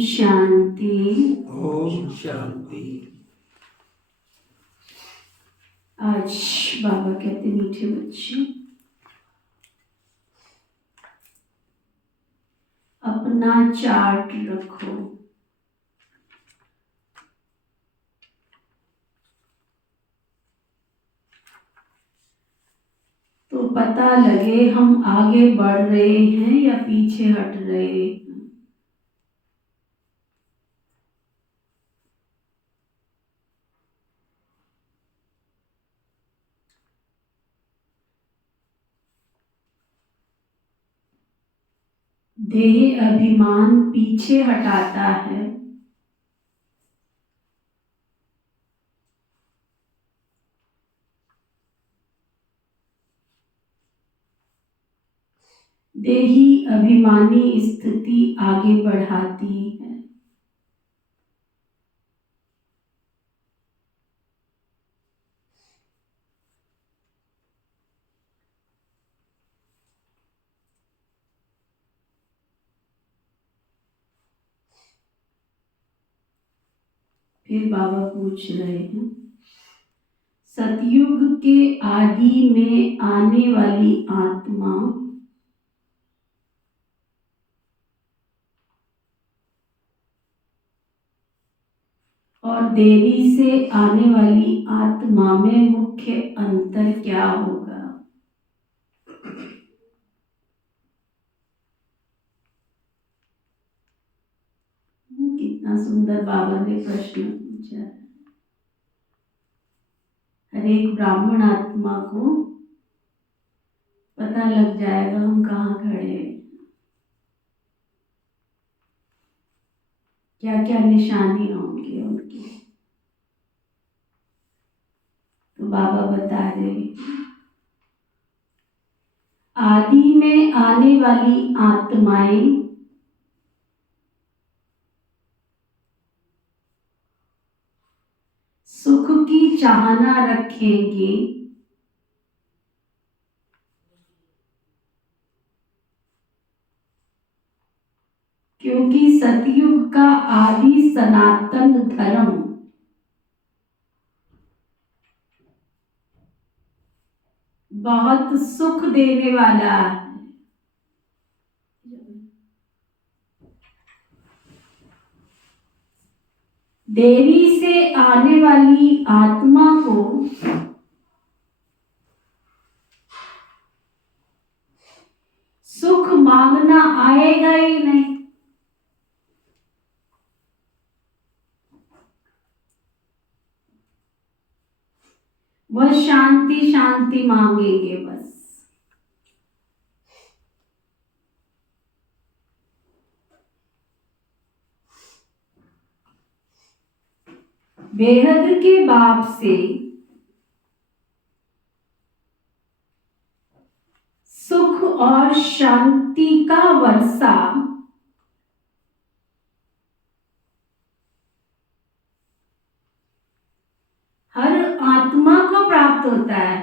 शांति। ओम शांति। आज बाबा कहते मीठे बच्चे, अपना चार्ट रखो। तो पता लगे हम आगे बढ़ रहे हैं या पीछे हट रहे हैं। देह अभिमान पीछे हटाता है, देही अभिमानी स्थिति आगे बढ़ाती है। फिर बाबा पूछ रहे हैं, सतयुग के आदि में आने वाली आत्मा और देरी से आने वाली आत्मा में मुख्य अंतर क्या होगा? कितना सुंदर बाबा ने प्रश्न पूछा है। हर एक ब्राह्मण आत्मा को पता लग जाएगा हम कहाँ खड़े हैं, क्या क्या निशानी होंगे उनकी। तो बाबा बता रहे हैं, आदि में आने वाली आत्माएं सुख की चाहना रखेंगे, क्योंकि सतयुग का आदि सनातन धर्म बहुत सुख देने वाला है। देरी से आने वाली आत्मा को सुख मांगना आएगा ही नहीं। वह शांति शांति मांगेंगे बस। बेहद के बाप से सुख और शांति का वर्षा हर आत्मा को प्राप्त होता है।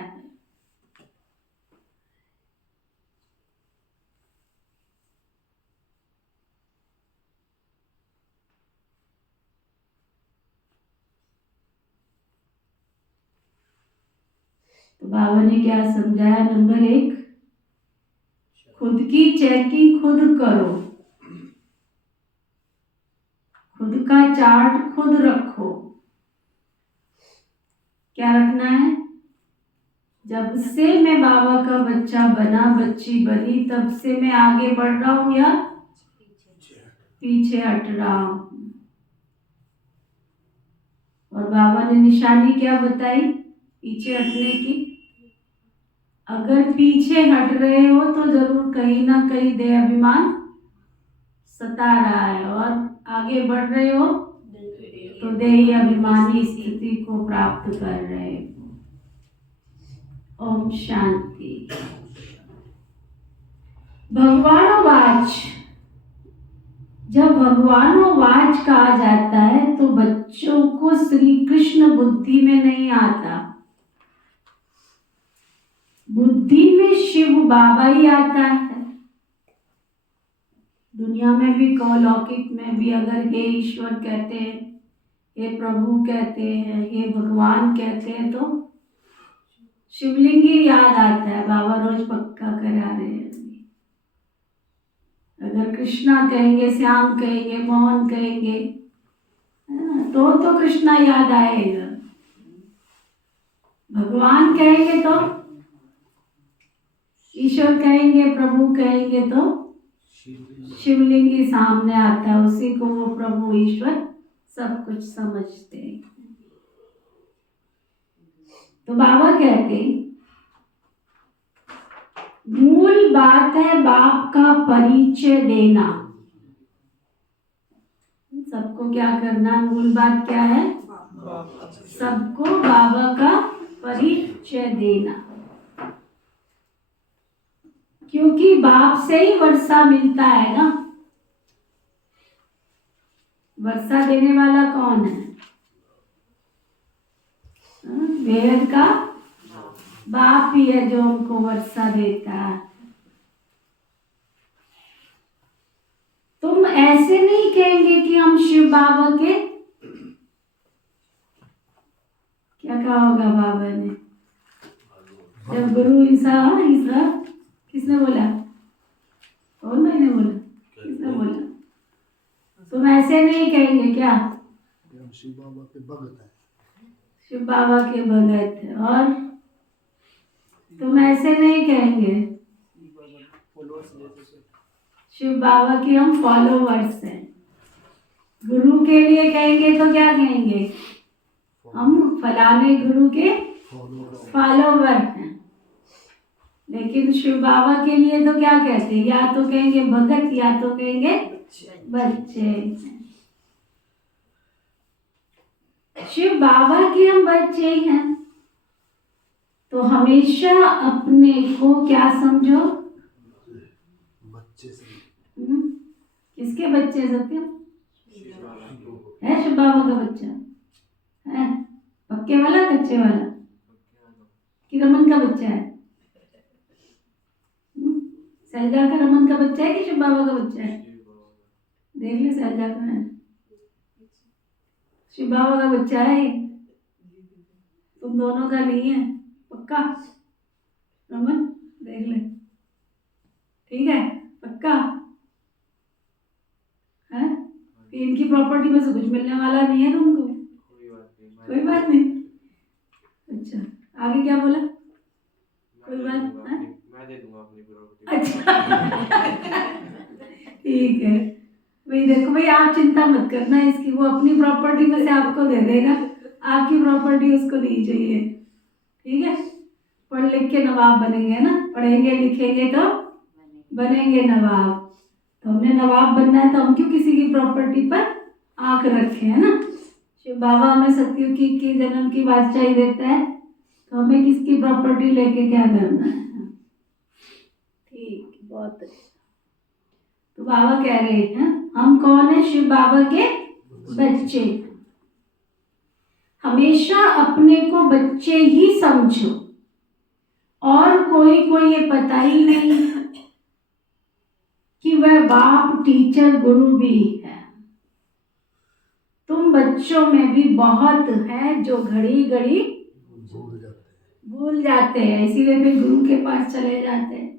तो बाबा ने क्या समझाया? नंबर 1, खुद की चेकिंग खुद करो, खुद का चार्ट खुद रखो। क्या रखना है? जब से मैं बाबा का बच्चा बना, बच्ची बनी, तब से मैं आगे बढ़ रहा हूं या पीछे हट रहा हूं। और बाबा ने निशानी क्या बताई पीछे हटने की? अगर पीछे हट रहे हो तो जरूर कहीं ना कहीं देह अभिमान सता रहा है, और आगे बढ़ रहे हो तो देही अभिमानी स्थिति को प्राप्त कर रहे हो। ओम शांति। भगवानोवाच, जब भगवानोवाच कहा जाता है तो बच्चों को श्री कृष्ण बुद्धि में नहीं आता, बुद्धि में शिव बाबा ही आता है। दुनिया दुनिया में भी कहो, लौकिक में भी, अगर हे ईश्वर कहते हैं, हे प्रभु कहते हैं, हे भगवान कहते हैं, तो शिवलिंग ही याद आता है। बाबा रोज पक्का करा रहे हैं। अगर कृष्णा कहेंगे, श्याम कहेंगे, मोहन कहेंगे, है ना, तो कृष्णा याद आएगा। भगवान कहेंगे तो, ईश्वर कहेंगे, प्रभु कहेंगे तो शिवलिंग ही सामने आता है। उसी को वो प्रभु ईश्वर सब कुछ समझते हैं। तो बाबा कहते मूल बात है बाप का परिचय देना। सबको क्या करना? मूल बात क्या है? सबको बाबा का परिचय देना, क्योंकि बाप से ही वर्षा मिलता है ना। वर्षा देने वाला कौन है? वेद का बाप ही है जो उनको वर्षा देता है। तुम ऐसे नहीं कहेंगे कि हम शिव बाबा के, क्या कहा होगा बाबा ने जब गुरु ईसा किसने बोला? कौन भाई ने बोला? किसने बोला? तुम ऐसे नहीं कहेंगे क्या? शिव बाबा के भगत है। शिव बाबा के भगत है। और तुम ऐसे नहीं कहेंगे शिव बाबा के हम फॉलोवर्स हैं। गुरु के लिए कहेंगे तो क्या कहेंगे? हम फलाने गुरु के फॉलोवर हैं। लेकिन शिव बाबा के लिए तो क्या कहते हैं? या तो कहेंगे भगत, या तो कहेंगे बच्चे। शिव बाबा के हम बच्चे हैं, तो हमेशा अपने को क्या समझो? बच्चे से। किसके बच्चे? सत्यम है शिव बाबा का बच्चा है? पक्के वाला, कच्चे वाला, कि रमन का बच्चा है? सहजा का रमन का बच्चा है कि शिव बाबा का बच्चा है? देख ले, सहजा का है, शिव बाबा का बच्चा है। तुम दोनों का नहीं है, पक्का? रमन देख ले, ठीक है? पक्का है? इनकी प्रॉपर्टी में से कुछ मिलने वाला नहीं है तुमको? कोई बात नहीं। अच्छा, आगे क्या बोला? कोई बात है? मैं दे दूंगा अपनी प्रॉपर्टी। अच्छा ठीक है भाई। देखो भाई, आप चिंता मत करना इसकी, वो अपनी प्रॉपर्टी में से आपको दे देगा। आपकी प्रॉपर्टी उसको नहीं चाहिए, ठीक है? पढ़ लिख के नवाब बनेंगे ना, पढ़ेंगे लिखेंगे तो बनेंगे नवाब। तो हमने नवाब बनना है, तो हम क्यों किसी की प्रॉपर्टी पर आंख रखे, है ना? शिव बाबा हमें सत्युग की जन्म की बादशाही देता है, तो हमें किसकी प्रॉपर्टी लेके क्या करना है? ठीक, बहुत अच्छा। तो बाबा कह रहे हैं हम कौन है? शिव बाबा के बच्चे। हमेशा अपने को बच्चे ही समझो, और कोई को ये पता ही नहीं कि वह बाप, टीचर, गुरु भी है। तुम बच्चों में भी बहुत है जो घड़ी घड़ी भूल जाते हैं, इसीलिए फिर गुरु के पास चले जाते हैं।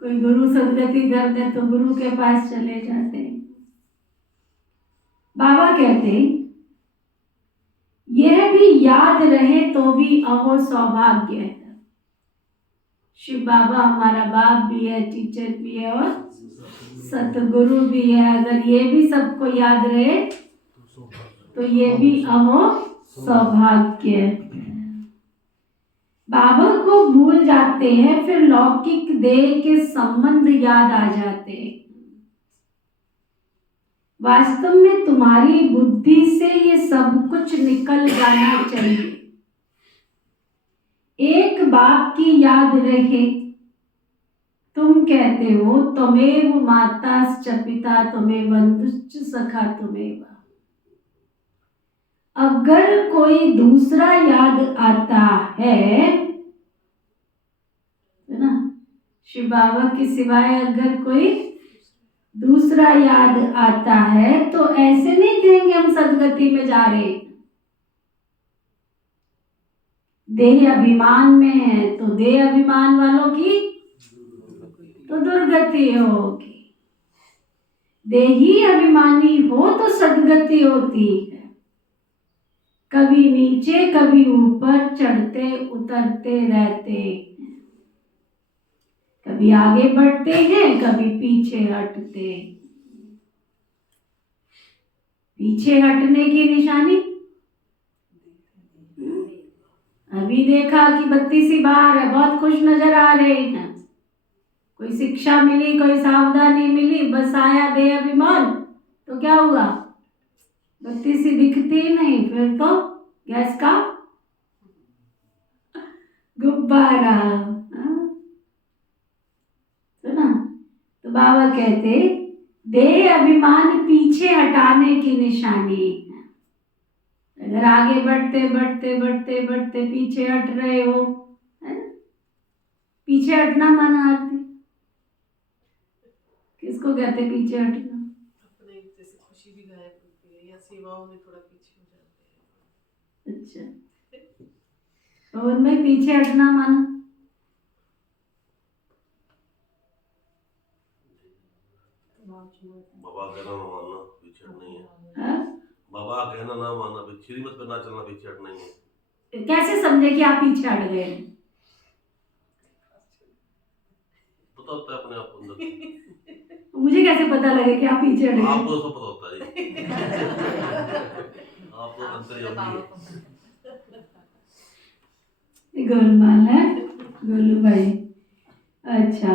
कोई गुरु सदगति कर दे तो गुरु के पास चले जाते हैं। बाबा कहते यह भी याद रहे तो भी अहो सौभाग्य है। शिव बाबा हमारा बाप भी है, टीचर भी है और सतगुरु भी है। अगर ये भी सबको याद रहे तो ये भी अहो सौभाग्य है। बाबा को भूल जाते हैं, फिर लौकिक देह के संबंध याद आ जाते हैं। वास्तव में तुम्हारी बुद्धि से ये सब कुछ निकल जाना चाहिए। एक बाप की याद रहे, तुम कहते हो त्वमेव माताश्च पिता त्वमेव बंधुश्च सखा त्वमेव। अगर कोई दूसरा याद आता है ना, शिव बाबा के सिवाय अगर कोई दूसरा याद आता है तो ऐसे नहीं कहेंगे हम सदगति में जा रहे हैं। देह अभिमान में है तो देह अभिमान वालों की तो दुर्गति होगी, देही अभिमानी हो तो सदगति होती है। कभी नीचे कभी ऊपर चढ़ते उतरते रहते हैं, कभी आगे बढ़ते हैं कभी पीछे हटते। पीछे हटने की निशानी अभी देखा कि बत्ती सी बाहर है, बहुत खुश नजर आ रहे हैं, कोई शिक्षा मिली कोई सावधानी मिली, बस आया देह अभिमान तो क्या हुआ, बत्ती सी दिखती नहीं, फिर तो गैस का गुब्बारा। सुना? तो बाबा कहते देह अभिमान पीछे हटाने की निशानी। अगर आगे बढ़ते बढ़ते बढ़ते बढ़ते पीछे हट रहे हो, है ना, पीछे हटना माना आरती किसको कहते पीछे हटना? अपने जैसे खुशी भी गायब होती है या सेवाओं में थोड़ा पीछे हो जाते हैं। अच्छा, और उनमें पीछे हटना माना बाबा कहना ना मानना पीछे हट नहीं है। है? बाबा कहना ना मानना श्रीमत पे ना चलना पीछे हट नहीं है। कैसे समझे कि आप पीछे हट गए? पता होता है अपने आप को अंदर। मुझे कैसे पता लगे कि आप पीछे हट गए? आपको सब पता होता है आपको अंतर्यामी है। गोलमाल है गोलू भाई। अच्छा,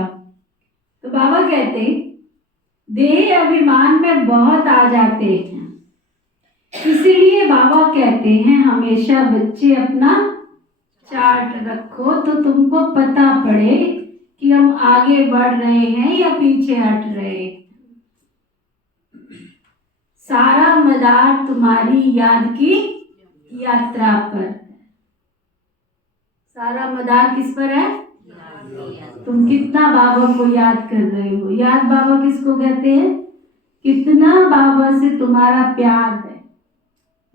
तो बाबा कहते देह अभिमान में बहुत आ जाते हैं, इसीलिए बाबा कहते हैं हमेशा बच्चे अपना चार्ट रखो तो तुमको पता पड़े कि हम आगे बढ़ रहे हैं या पीछे हट रहे हैं। सारा मदार तुम्हारी याद की यात्रा पर। सारा मदार किस पर है? तुम कितना बाबा को याद कर रहे हो। याद बाबा किसको कहते हैं? कितना बाबा से तुम्हारा प्यार है।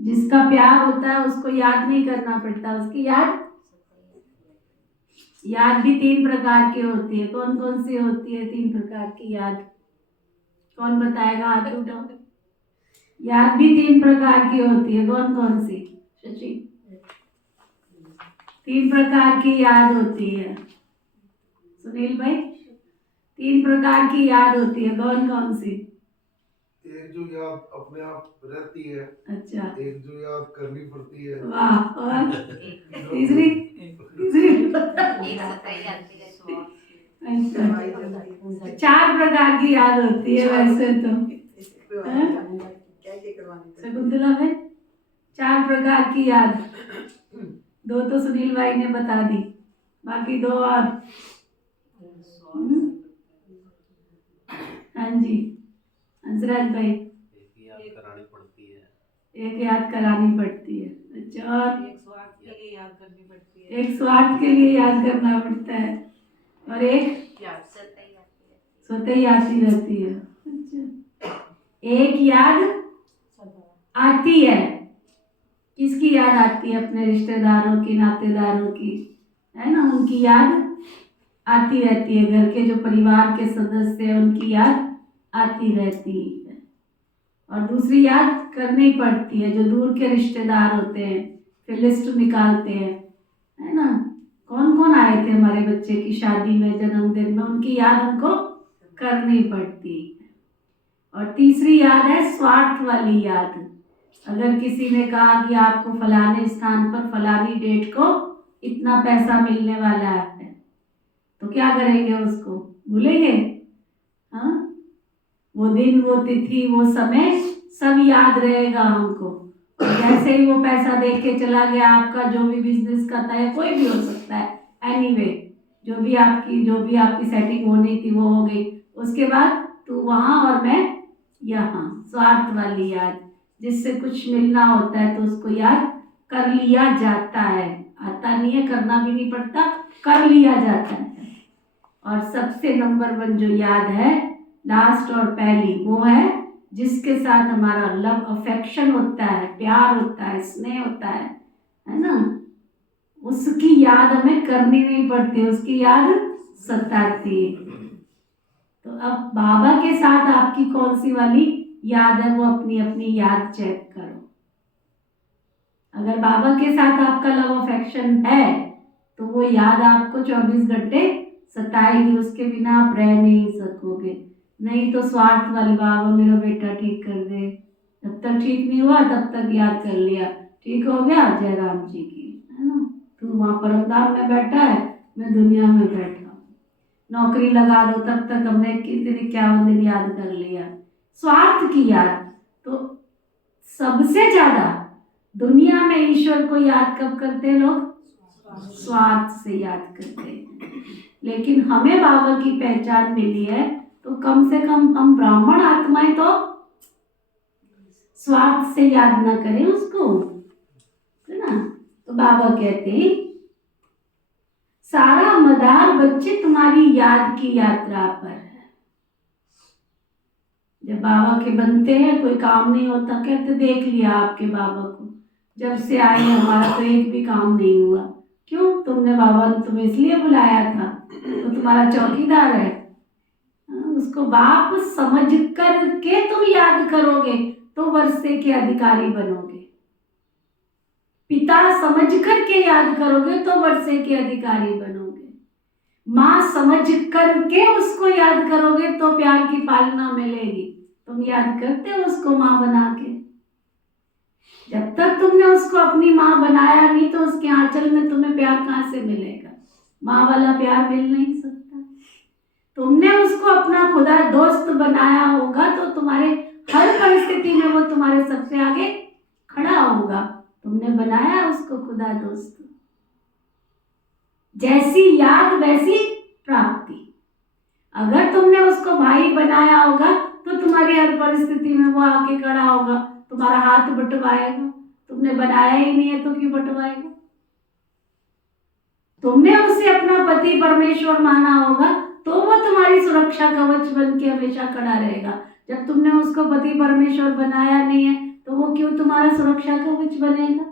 जिसका प्यार होता है उसको याद नहीं करना पड़ता, उसकी याद भी 3 प्रकार की होती है। कौन कौन सी होती है 3 प्रकार की याद? कौन बताएगा? हाथ उठाओ। याद भी 3 प्रकार की होती है। कौन कौन सी? शशि, 3 प्रकार की याद होती है। सुनील भाई, 3 प्रकार की याद होती है। कौन कौन सी? एक जो याद अपने आप रहती है, अच्छा, एक जो याद करनी पड़ती है, वाह। और तीसरी? अच्छा, 4 प्रकार की याद होती है वैसे तो। शकुंतला में 4 प्रकार की याद, 2 तो सुनील भाई ने बता दी, बाकी 2 और। हाँ जी हंसराज भाई। एक याद करानी पड़ती है। एक याद करानी पड़ती है। अच्छा, और एक स्वार्थ के लिए याद करनी पड़ती है। एक स्वार्थ के लिए याद करना पड़ता है, और एक स्वतः ही आती रहती है। अच्छा, एक याद आती है, किसकी याद आती है? अपने रिश्तेदारों की, नातेदारों की, है ना, उनकी याद आती रहती है। घर के जो परिवार के सदस्य हैं उनकी याद आती रहती है। और दूसरी याद करनी पड़ती है, जो दूर के रिश्तेदार होते हैं, फिर लिस्ट निकालते हैं, है ना, कौन कौन आए थे हमारे बच्चे की शादी में, जन्मदिन में, उनकी याद हमको करनी पड़ती है। और तीसरी याद है स्वार्थ वाली याद। अगर किसी ने कहा कि आपको फलाने स्थान पर फलानी डेट को इतना पैसा मिलने वाला है, तो क्या करेंगे? उसको भूलेंगे? हाँ, वो दिन, वो तिथि, वो समय सब याद रहेगा हमको। और जैसे ही वो पैसा दे के चला गया, आपका जो भी बिजनेस का था, या कोई भी हो सकता है, एनीवे, जो भी आपकी सेटिंग होनी थी वो हो गई। उसके बाद तू वहाँ और मैं यहाँ। स्वार्थ वाली याद, जिससे कुछ मिलना होता है तो उसको याद कर लिया जाता है। आता नहीं है, करना भी नहीं पड़ता, कर लिया जाता है। और सबसे नंबर 1 जो याद है, लास्ट और पहली, वो है जिसके साथ हमारा लव अफेक्शन होता है, प्यार होता है, स्नेह होता है ना। उसकी याद हमें करनी नहीं पड़ती, उसकी याद सताती है। तो अब बाबा के साथ आपकी कौन सी वाली याद है, वो अपनी अपनी याद चेक करो। अगर बाबा के साथ आपका लव अफेक्शन है तो वो याद आपको 24 घंटे सताएगी, उसके बिना आप रह नहीं सकोगे। नहीं तो स्वार्थ वाले, बाबा मेरा बेटा ठीक कर दे, जब तक ठीक नहीं हुआ तब तक याद कर लिया, ठीक हो गया जय राम जी की, है ना। तू वहाँ परमधाम में बैठा है, मैं दुनिया में बैठा हूँ। नौकरी लगा दो, तब तक हमने किस दिन 51 दिन याद कर लिया, स्वार्थ की याद। तो सबसे ज्यादा दुनिया में ईश्वर को याद कब करते हैं लोग? स्वार्थ से याद करते हैं। लेकिन हमें बाबा की पहचान मिली है, तो कम से कम हम ब्राह्मण आत्माएं तो स्वार्थ से याद ना करें उसको, है ना। तो बाबा कहते हैं सारा मदार बच्चे तुम्हारी याद की यात्रा पर है। जब बाबा के बनते हैं कोई काम नहीं होता, कहते देख लिया आपके बाबा को, जब से आए हमारा तो एक भी काम नहीं हुआ। क्यों? तुमने बाबा ने तुम्हें इसलिए बुलाया था, वो तुम्हारा चौकीदार है। उसको बाप समझ कर के तुम याद करोगे तो वर्षे के अधिकारी बनोगे, पिता समझ कर के याद करोगे तो वर्षे के अधिकारी बनोगे, माँ समझ करके उसको याद करोगे तो प्यार की पालना मिलेगी। तुम याद करते हो उसको माँ बना के? जब तक तुमने उसको अपनी माँ बनाया नहीं तो उसके आंचल में तुम्हें प्यार कहाँ से मिलेगा? माँ वाला प्यार मिल नहीं सकता। तुमने उसको अपना खुदा दोस्त बनाया होगा तो तुम्हारे हर परिस्थिति में वो तुम्हारे सबसे आगे खड़ा होगा। तुमने बनाया उसको खुदा दोस्त। जैसी याद वैसी प्राप्ति। अगर तुमने उसको भाई बनाया होगा तो तुम्हारी हर परिस्थिति में वो आके खड़ा होगा, तुम्हारा हाथ बंटवाएगा। तुमने बनाया ही नहीं है तो क्यों बंटवाएगा? तुमने उसे अपना पति परमेश्वर माना होगा तो वो तुम्हारी सुरक्षा कवच बन के हमेशा खड़ा रहेगा। जब तुमने उसको पति परमेश्वर बनाया नहीं है तो वो क्यों तुम्हारा सुरक्षा कवच बनेगा?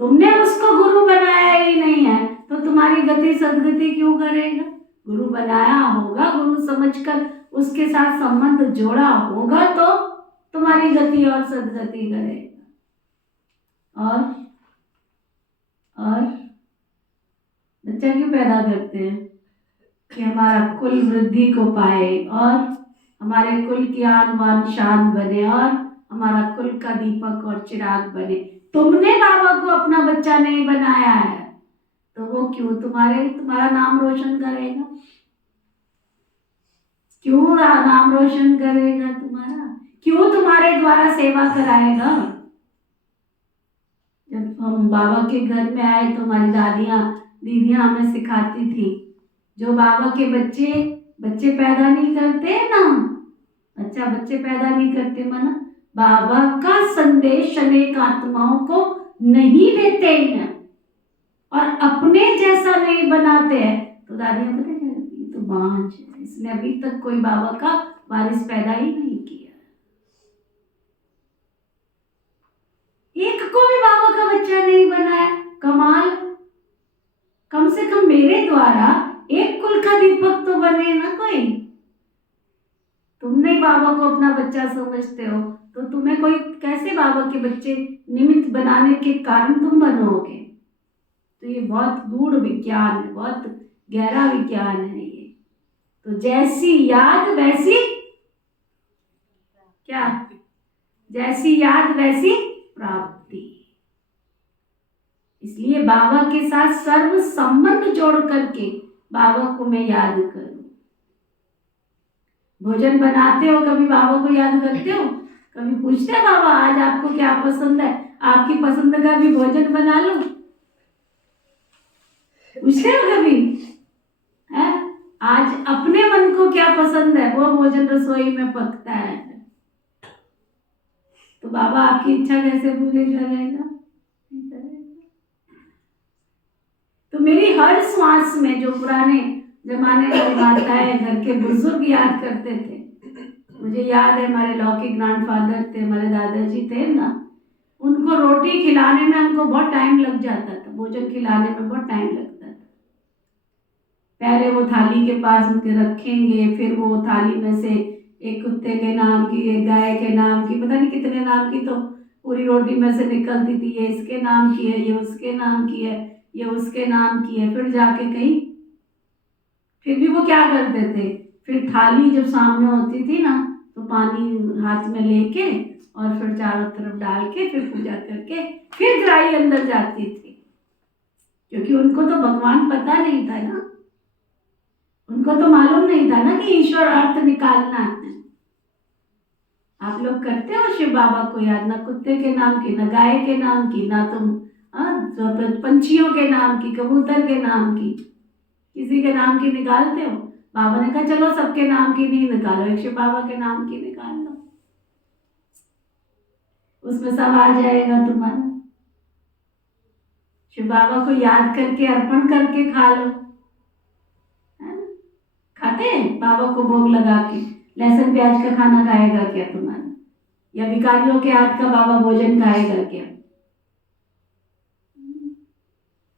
तुमने उसको गुरु बनाया ही नहीं है तो तुम्हारी गति सदगति क्यों करेगा? गुरु बनाया होगा, गुरु समझकर उसके साथ संबंध जोड़ा होगा तो तुम्हारी गति और सदगति करेगा। और बच्चा क्यों पैदा करते हैं? कि हमारा कुल वृद्धि को पाए और हमारे कुल की आन बान शान बने और हमारा कुल का दीपक और चिराग बने। तुमने बाबा को अपना बच्चा नहीं बनाया है तो वो क्यों तुम्हारा नाम रोशन करेगा? क्यों नाम रोशन करेगा तुम्हारा? क्यों तुम्हारे द्वारा सेवा कराएगा? जब हम बाबा के घर में आए तो हमारी दादियाँ दीदियाँ हमें सिखाती थी, जो बाबा के बच्चे पैदा नहीं करते ना, बच्चे पैदा नहीं करते माना बाबा का संदेश अनेक आत्माओं को नहीं देते हैं और अपने जैसा नहीं बनाते हैं। तो दादियाँ पता क्या, ये तो बांझ है, इसने अभी तक कोई बाबा का वारिस पैदा ही नहीं किया, एक को भी बाबा का बच्चा नहीं बनाया। कमाल, कम से कम मेरे द्वारा एक कुल का दीपक तो बने ना कोई। तुम नहीं बाबा को अपना बच्चा समझते हो तो तुम्हें कोई कैसे बाबा के बच्चे निमित्त बनाने के कारण तुम बनोगे? तो ये बहुत गूढ़ विज्ञान है, बहुत गहरा विज्ञान है ये। तो जैसी याद वैसी क्या? जैसी याद वैसी प्राप्ति। इसलिए बाबा के साथ सर्व संबंध जोड़ करके बाबा को मैं याद करूं। भोजन बनाते हो, कभी बाबा को याद करते हो? कभी पूछते हैं बाबा आज आपको क्या पसंद है, आपकी पसंद का भी भोजन बना लो? पूछते हो कभी? है आज अपने मन को क्या पसंद है वो भोजन रसोई में पकता है। तो बाबा आपकी इच्छा कैसे पूरी करेगा? तो मेरी हर श्वास में जो पुराने जमाने की माताएं, घर के बुजुर्ग याद करते थे। मुझे याद है हमारे लौकिक ग्रैंडफादर थे, हमारे दादाजी थे ना, उनको रोटी खिलाने में हमको बहुत टाइम लग जाता था, भोजन खिलाने में बहुत टाइम लगता था। पहले वो थाली के पास उनके रखेंगे, फिर वो थाली में से एक कुत्ते के नाम की, एक गाय के नाम की, पता नहीं कितने नाम की तो पूरी रोटी में से निकलती थी। ये इसके नाम की है, ये उसके नाम की है, ये उसके नाम की है। फिर जाके कहीं, फिर भी वो क्या करते थे, फिर थाली जब सामने होती थी ना तो पानी हाथ में लेके और फिर चारों तरफ डाल के फिर पूजा करके फिर ग्राही अंदर जाती थी, क्योंकि उनको तो भगवान पता नहीं था ना, उनको तो मालूम नहीं था ना कि ईश्वर अर्थ निकालना है। आप लोग करते हो शिव बाबा को याद, ना कुत्ते के नाम की, ना गाय के नाम की, ना तुम पंछियों के नाम की, कबूतर के नाम की, किसी के नाम की निकालते हो? बाबा ने कहा चलो सबके नाम की नहीं निकालो, एक शिव बाबा के नाम की निकाल लो, उसमें सब आ जाएगा तुम्हारा। शिव बाबा को याद करके अर्पण करके खा लो, है ना? खाते हैं बाबा को भोग लगा के? लहसुन प्याज का खाना खाएगा क्या तुम्हारा? या भिखारियों के हाथ का बाबा भोजन खाएगा क्या?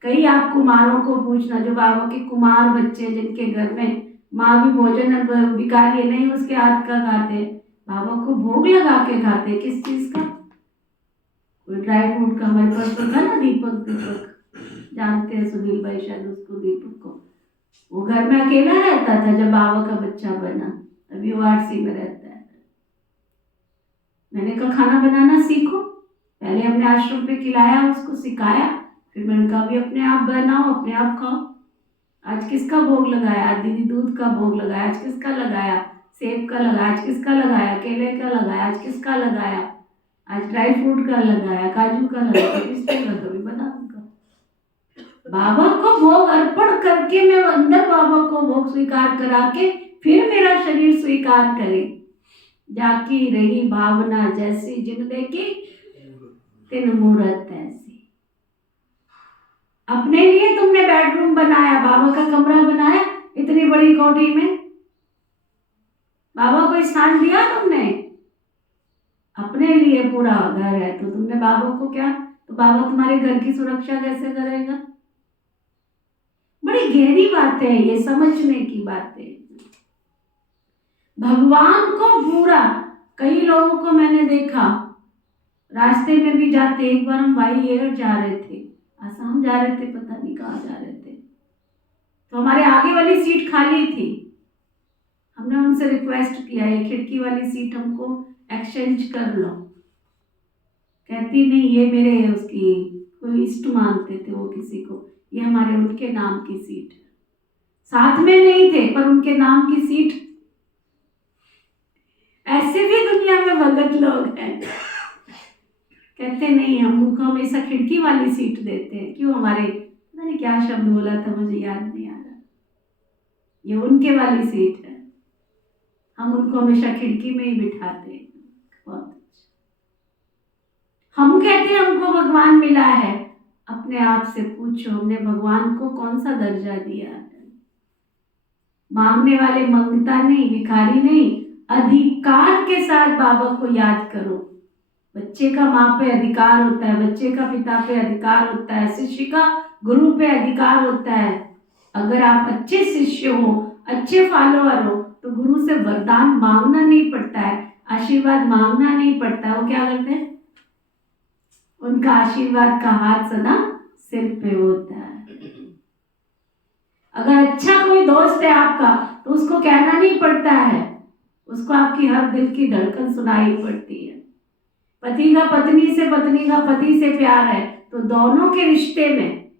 कई आप कुमारों को पूछना, जो बाबा के कुमार बच्चे जिनके घर में माँ भी भोजन भिखारी नहीं उसके हाथ का खाते, बाबा को भोग लगा के खाते। किस चीज का? कोई ड्राई फ्रूट का। हमारे पास तो था ना दीपक, जानते हैं सुनील भाई शायद उसको, दीपक को। वो घर में अकेला रहता था जब बाबा का बच्चा बना, अभी वो आरसी में रहता है। मैंने कहा खाना बनाना सीखो, पहले अपने आश्रम पे खिलाया, उसको सिखाया, फिर मैंने कहा भी अपने आप बनाओ, अपने आप खाओ। आज किसका भोग लगाया? आज दीदी दूध का भोग लगाया। आज किसका लगाया? सेब का लगाया। आज किसका लगाया? केले का लगाया। आज किसका लगाया? आज ड्राई फ्रूट का लगाया, काजू का लगाया, किसका लगा? भी बादाम का। बाबा को भोग अर्पण करके मैं अंदर बाबा को भोग स्वीकार करा के फिर मेरा शरीर स्वीकार करे। जाकी रही भावना जैसी, जिन देखी तिन मूरत ऐसी। अपने लिए तुमने बेडरूम बनाया, बाबा का कमरा बनाया इतनी बड़ी कोठी में, बाबा को स्थान दिया तुमने? अपने लिए पूरा घर है तो तुमने बाबा को क्या, तो बाबा तुम्हारे घर की सुरक्षा कैसे करेगा? बड़ी गहरी बात है ये, समझने की बात है। भगवान को पूरा, कई लोगों को मैंने देखा रास्ते में भी जाते, एक बार हम भाई एयर जा रहे थे, आसाम जा रहे थे, पता नहीं कहाँ जा रहे थे, तो हमारे आगे वाली सीट खाली थी। हमने उनसे रिक्वेस्ट किया ये खिड़की वाली सीट हमको एक्सचेंज कर लो। कहती नहीं, ये मेरे उसकी कोई इष्ट मानते थे वो किसी को, ये हमारे उनके नाम की सीट है। साथ में नहीं थे पर उनके नाम की सीट। ऐसे भी दुनिया में भगत लोग हैं। कहते नहीं, हम उनको हमेशा खिड़की वाली सीट देते हैं। क्यों? हमारे, पता नहीं क्या शब्द बोला था, मुझे याद नहीं आ रहा। ये उनके वाली सीट है, हम उनको हमेशा खिड़की में ही बिठाते हैं। बहुत अच्छा। हम कहते हैं हमको भगवान मिला है, अपने आप से पूछो हमने भगवान को कौन सा दर्जा दिया है? मांगने वाले मंगता नहीं, भिखारी नहीं, अधिकार के साथ बाबा को याद करो। बच्चे का माँ पे अधिकार होता है, बच्चे का पिता पे अधिकार होता है, शिष्य का गुरु पे अधिकार होता है। अगर आप अच्छे शिष्य हो, अच्छे फॉलोअर हो, तो गुरु से वरदान मांगना नहीं पड़ता है, आशीर्वाद मांगना नहीं पड़ता। वो क्या करते हैं? उनका आशीर्वाद का हाथ सदा सिर पे होता है। अगर अच्छा कोई दोस्त है आपका तो उसको कहना नहीं पड़ता है, उसको आपकी हर दिल की धड़कन सुनाई पड़ती है। पति का पत्नी से, पत्नी का पति से प्यार है तो दोनों के रिश्ते में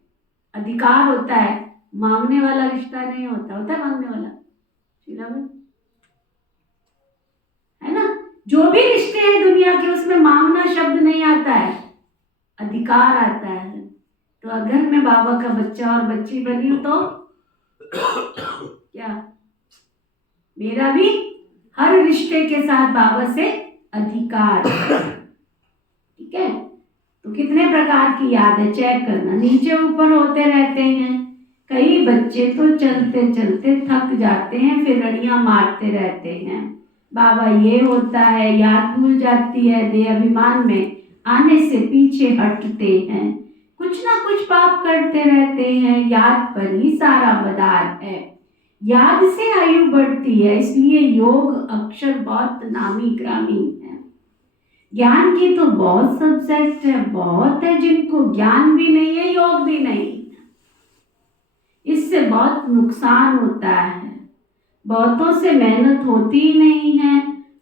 अधिकार होता है, मांगने वाला रिश्ता नहीं होता। होता है मांगने वाला, है ना? जो भी रिश्ते हैं दुनिया के उसमें मांगना शब्द नहीं आता है, अधिकार आता है। तो अगर मैं बाबा का बच्चा और बच्ची बनी हूं तो क्या मेरा भी हर रिश्ते के साथ बाबा से अधिकार, ठीक है? तो कितने प्रकार की याद है, चेक करना। नीचे ऊपर होते रहते हैं, कई बच्चे तो चलते चलते थक जाते हैं, फिर रड़ियां मारते रहते हैं, बाबा ये होता है, याद भूल जाती है, देह अभिमान में आने से पीछे हटते हैं, कुछ ना कुछ पाप करते रहते हैं, याद पर ही सारा मदार है, याद से आयु बढ़ती है, इसलिए योग अक्षर बहुत नामी ग्रामी है। ज्ञान की तो बहुत सब्जेक्ट है, बहुत है जिनको ज्ञान भी नहीं है, योग भी नहीं है, इससे बहुत नुकसान होता है। बहुतों से मेहनत होती ही नहीं है,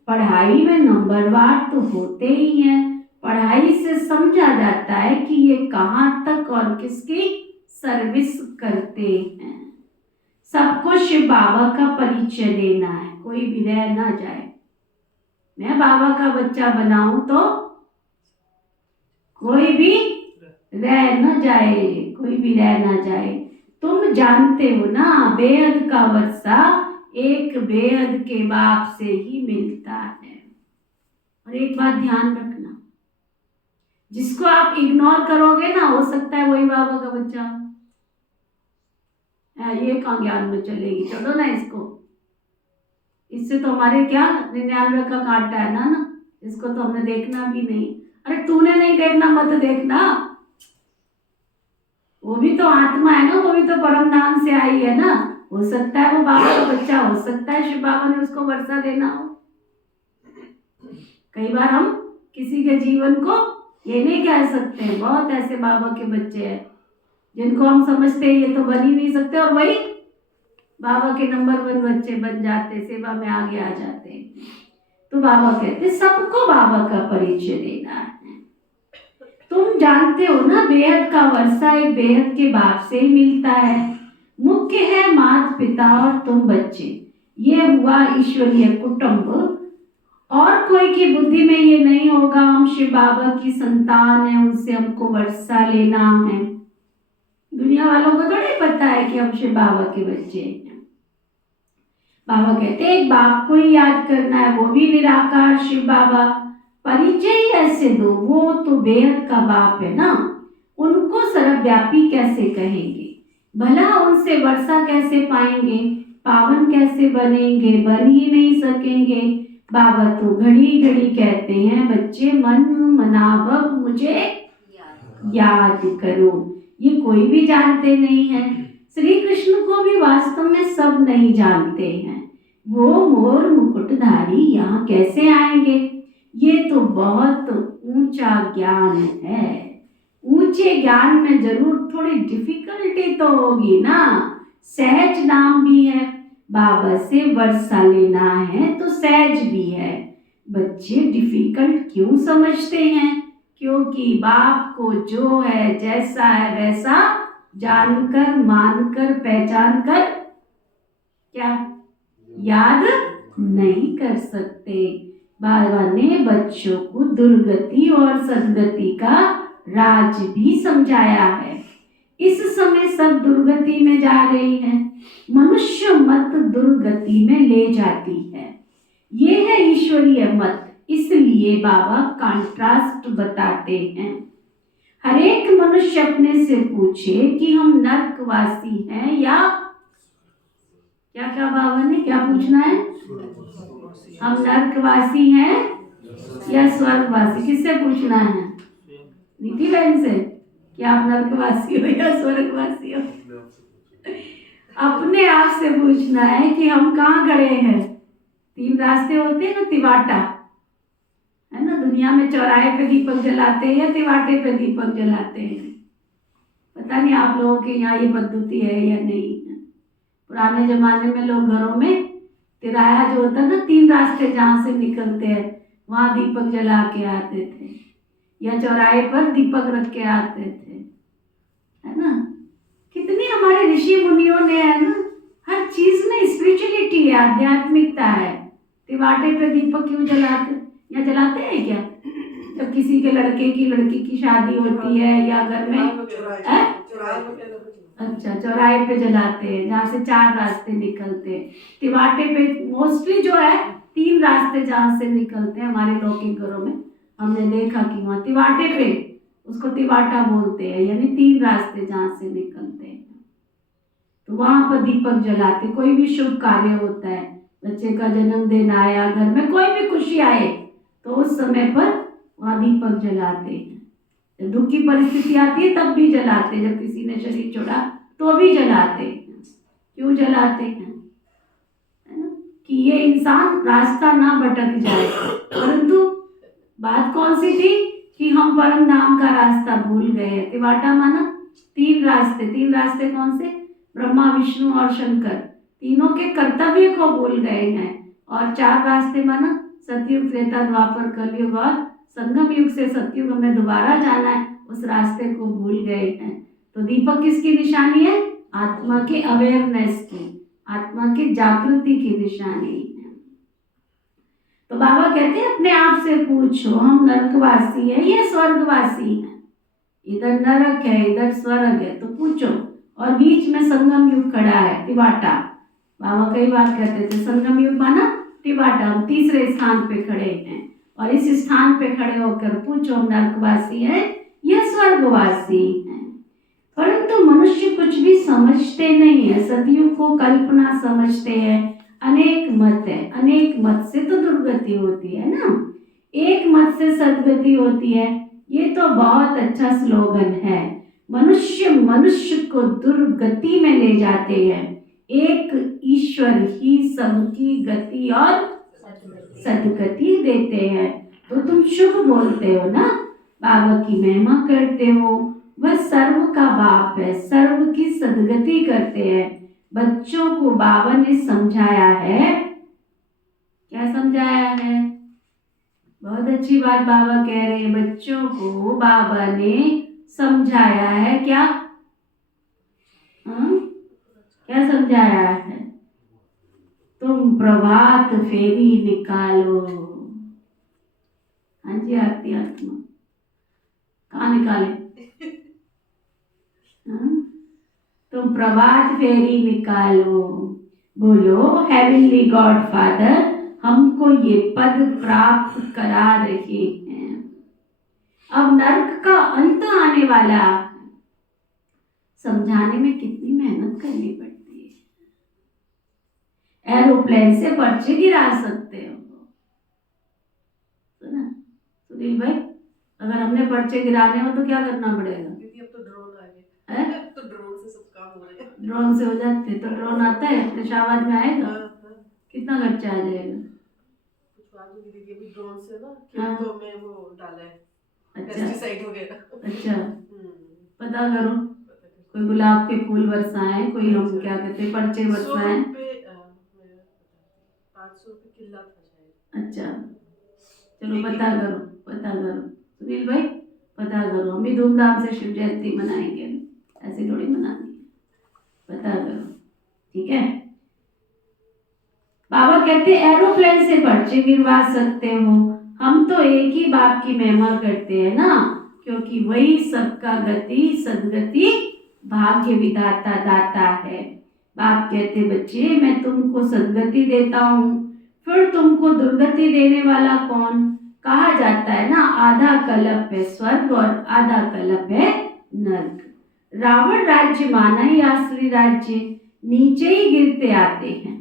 पढ़ाई में नंबरवार तो होते ही हैं, पढ़ाई से समझा जाता है कि ये कहाँ तक और किसकी सर्विस करते हैं। सबको शिव बाबा का परिचय देना है, कोई भी रह ना जाए। मैं बाबा का बच्चा बनाऊं तो कोई भी रह न जाए, कोई भी रह ना जाए। तुम जानते हो ना, बेहद का वर्षा एक बेहद के बाप से ही मिलता है। और एक बात ध्यान रखना, जिसको आप इग्नोर करोगे ना, हो सकता है वही बाबा का बच्चा हो। ये कहाँ ज्ञान में चलेगी, चलो ना इसको, इससे तो हमारे क्या 99 का कांटा है ना, इसको तो हमने देखना भी नहीं। अरे तूने नहीं देखना, मत देखना, वो भी तो आत्मा है ना, वो भी तो परम धाम से आई है ना, हो सकता है वो बाबा का बच्चा, हो सकता है शिव बाबा ने उसको वर्षा देना हो। कई बार हम किसी के जीवन को ये नहीं कह सकते हैं, बहुत ऐसे बाबा के बच्चे हैं जिनको हम समझते हैं ये तो बन ही नहीं सकते, और वही बाबा के नंबर 1 बच्चे बन जाते, सेवा में आगे आ जाते हैं। तो बाबा कहते सबको बाबा का परिचय देना है। तुम जानते हो ना, बेहद का वर्षा एक बेहद के बाप से ही मिलता है। मुख्य है माता पिता और तुम बच्चे, ये हुआ ईश्वरीय कुटुंब। और कोई की बुद्धि में ये नहीं होगा हम शिव बाबा की संतान है, उनसे हमको वर्षा लेना है। दुनिया वालों को थोड़ी पता है कि हम शिव बाबा के बच्चे हैं। बाबा कहते हैं एक बाप को ही याद करना है, वो भी निराकार शिव बाबा। परिचय ही ऐसे दो, वो तो बेहद का बाप है ना, उनको सर्वव्यापी कैसे कहेंगे, भला उनसे वर्षा कैसे पाएंगे, पावन कैसे बनेंगे, बन ही नहीं सकेंगे। बाबा तो घड़ी घड़ी कहते हैं बच्चे मन मनाभव मुझे याद करो, ये कोई भी जानते नहीं है। श्री कृष्ण को भी वास्तव में सब नहीं जानते हैं, वो मोर मुकुटधारी यहाँ कैसे आएंगे, ये तो बहुत ऊंचा ज्ञान है। ऊंचे ज्ञान में जरूर थोड़ी डिफिकल्टी तो होगी ना, सहज नाम भी है, बाबा से वर्षा लेना है तो सहज भी है। बच्चे डिफिकल्ट क्यों समझते हैं, क्योंकि बाप को जो है जैसा है वैसा जानकर मानकर पहचान कर क्या याद नहीं कर सकते। बाबा ने बच्चों को दुर्गति और सद्गति का राज भी समझाया है। इस समय सब दुर्गति में जा रही हैं, मनुष्य मत दुर्गति में ले जाती है, ये है ईश्वरीय मत। इसलिए बाबा कंट्रास्ट बताते हैं। हर एक मनुष्य अपने से पूछे कि हम नरकवासी हैं या क्या, क्या बाबा ने क्या पूछना है, हम नरकवासी हैं या स्वर्गवासी, किससे पूछना है, नीति बहन से, क्या आप नरकवासी हो या स्वर्गवासी हो। अपने आप से पूछना है कि हम कहाँ खड़े हैं। 3 रास्ते होते हैं ना, तिवाटा है ना, दुनिया में चौराहे पे दीपक जलाते हैं या तिवाटे पे दीपक जलाते हैं। पता नहीं आप लोगों के यहाँ ये पद्धति है या नहीं है। पुराने जमाने में लोग घरों में तिराया जो होता है ना, 3 रास्ते जहाँ से निकलते हैं वहाँ दीपक जला के आते थे, या चौराहे पर दीपक रख के आते थे, है ना। कितनी हमारे ऋषि मुनियों ने, है ना, हर चीज में स्पिरिचुअलिटी है, आध्यात्मिकता है। तिवाटे पे दीपक क्यों जलाते, या जलाते हैं क्या, जब किसी के लड़के की लड़की की शादी होती है या घर में, अच्छा चौराहे पे जलाते हैं जहाँ से 4 रास्ते निकलते हैं। तिवाटे पे मोस्टली जो है 3 रास्ते जहाँ से निकलते हैं हमारे लौकिक घरों में, हमने देखा कि वहाँ तिवाटे पे, उसको तिवाटा बोलते हैं, यानी 3 रास्ते जहाँ से निकलते हैं। तो वहां पर दीपक जलाते। कोई भी शुभ कार्य होता है, बच्चे का जन्मदिन आया, घर में कोई भी खुशी आए, तो उस समय पर वहां दीपक जलाते हैं। जब दुख की परिस्थिति आती है तब भी जलाते, जब किसी ने शरीर छोड़ा तो भी जलाते हैं। क्यों जलाते हैं? है ना, कि ये इंसान रास्ता ना भटक जाए। परंतु बात कौन सी थी कि हम परम धाम का रास्ता भूल गए हैं। तिवाटा माना 3 रास्ते। 3 रास्ते कौन से? ब्रह्मा, विष्णु और शंकर। तीनों के कर्तव्य को भूल गए हैं। और 4 रास्ते माना सतयुग, त्रेता, द्वापर, कलयुग और संगम युग से सतयुग हमें दोबारा जाना है, उस रास्ते को भूल गए हैं। तो दीपक किसकी निशानी है? आत्मा के अवेयरनेस की, आत्मा की जागृति की निशानी है। तो बाबा कहते हैं अपने आप से पूछो, हम नरकवासी हैं या स्वर्गवासी हैं? इधर नरक है, इधर स्वर्ग है, तो पूछो। और बीच में संगम युग खड़ा है, तिवाटा। बाबा कई बार कहते थे संगम युग माना तिवाटा, हम तीसरे स्थान पे खड़े हैं। और इस स्थान पे खड़े होकर पूछो, हम नरकवासी हैं या स्वर्गवासी हैं? परंतु मनुष्य कुछ भी समझते नहीं है। सतयुग को कल्पना समझते हैं। अनेक मत है, अनेक मत से तो दुर्गति होती है ना, एक मत से सदगति होती है। ये तो बहुत अच्छा स्लोगन है। मनुष्य मनुष्य को दुर्गति में ले जाते हैं, एक ईश्वर ही सबकी गति और सदगति देते हैं। तो तुम शुभ बोलते हो ना, बाबा की महिमा करते हो, वह सर्व का बाप है, सर्व की सदगति करते हैं। बच्चों को बाबा ने समझाया है। क्या समझाया है? बहुत अच्छी बात बाबा कह रहे हैं। बच्चों को बाबा ने समझाया है। क्या? क्या समझाया है? तुम प्रभात फेरी निकालो। हाँ जी, आरती आत्मा कहाँ निकाले? तुम प्रभात फेरी निकालो, बोलो हेवनली गॉड फादर हमको ये पद प्राप्त करा रहे हैं। अब नर्क का अंत आने वाला, समझाने में कितनी मेहनत करनी पड़ती है। एरोप्लेन से पर्चे गिरा सकते हो, सुना सुनील भाई? अगर हमने पर्चे गिराने हो तो क्या करना पड़ेगा? दीदी अब तो ड्रोन आ गए है? अब तो ड्रोन से सब काम हो रहे हैं। ड्रोन से हो जाते। तो ड्रोन आता है पेशावर में आएगा, हाँ। कितना खर्चा आ जाएगा? कुछ बात हुई दीदी, अभी ड्रोन से ना हाँ। खेतों में वो डाला है अच्छा पेस्टिसाइड वगैरह। अच्छा, पता करो कोई गुलाब के फूल बरसाएं, कोई हम क्या कहते हैं पर्चे बरसाएं। 500 रुपये किला था शायद। अच्छा चलो पता करो, पता करो सुनील भाई, पता करो। हम भी धूमधाम से शिव जयंती मनाएंगे, ऐसे थोड़ी मनानी है, पता करो, ठीक है? बाबा कहते एरोप्लेन से पर्चे गिरवा सकते हो। हम तो एक ही बाप की महिमा करते हैं ना, क्योंकि वही सबका गति सदगति भाग्य विधाता दाता है। बाप कहते बच्चे मैं तुमको सदगति देता हूँ, फिर तुमको दुर्गति देने वाला कौन? कहा जाता है ना, आधा कल्प है स्वर्ग और आधा कल्प है नर्क। रावण राज्य माना ही आसुरी राज्य, नीचे ही गिरते आते हैं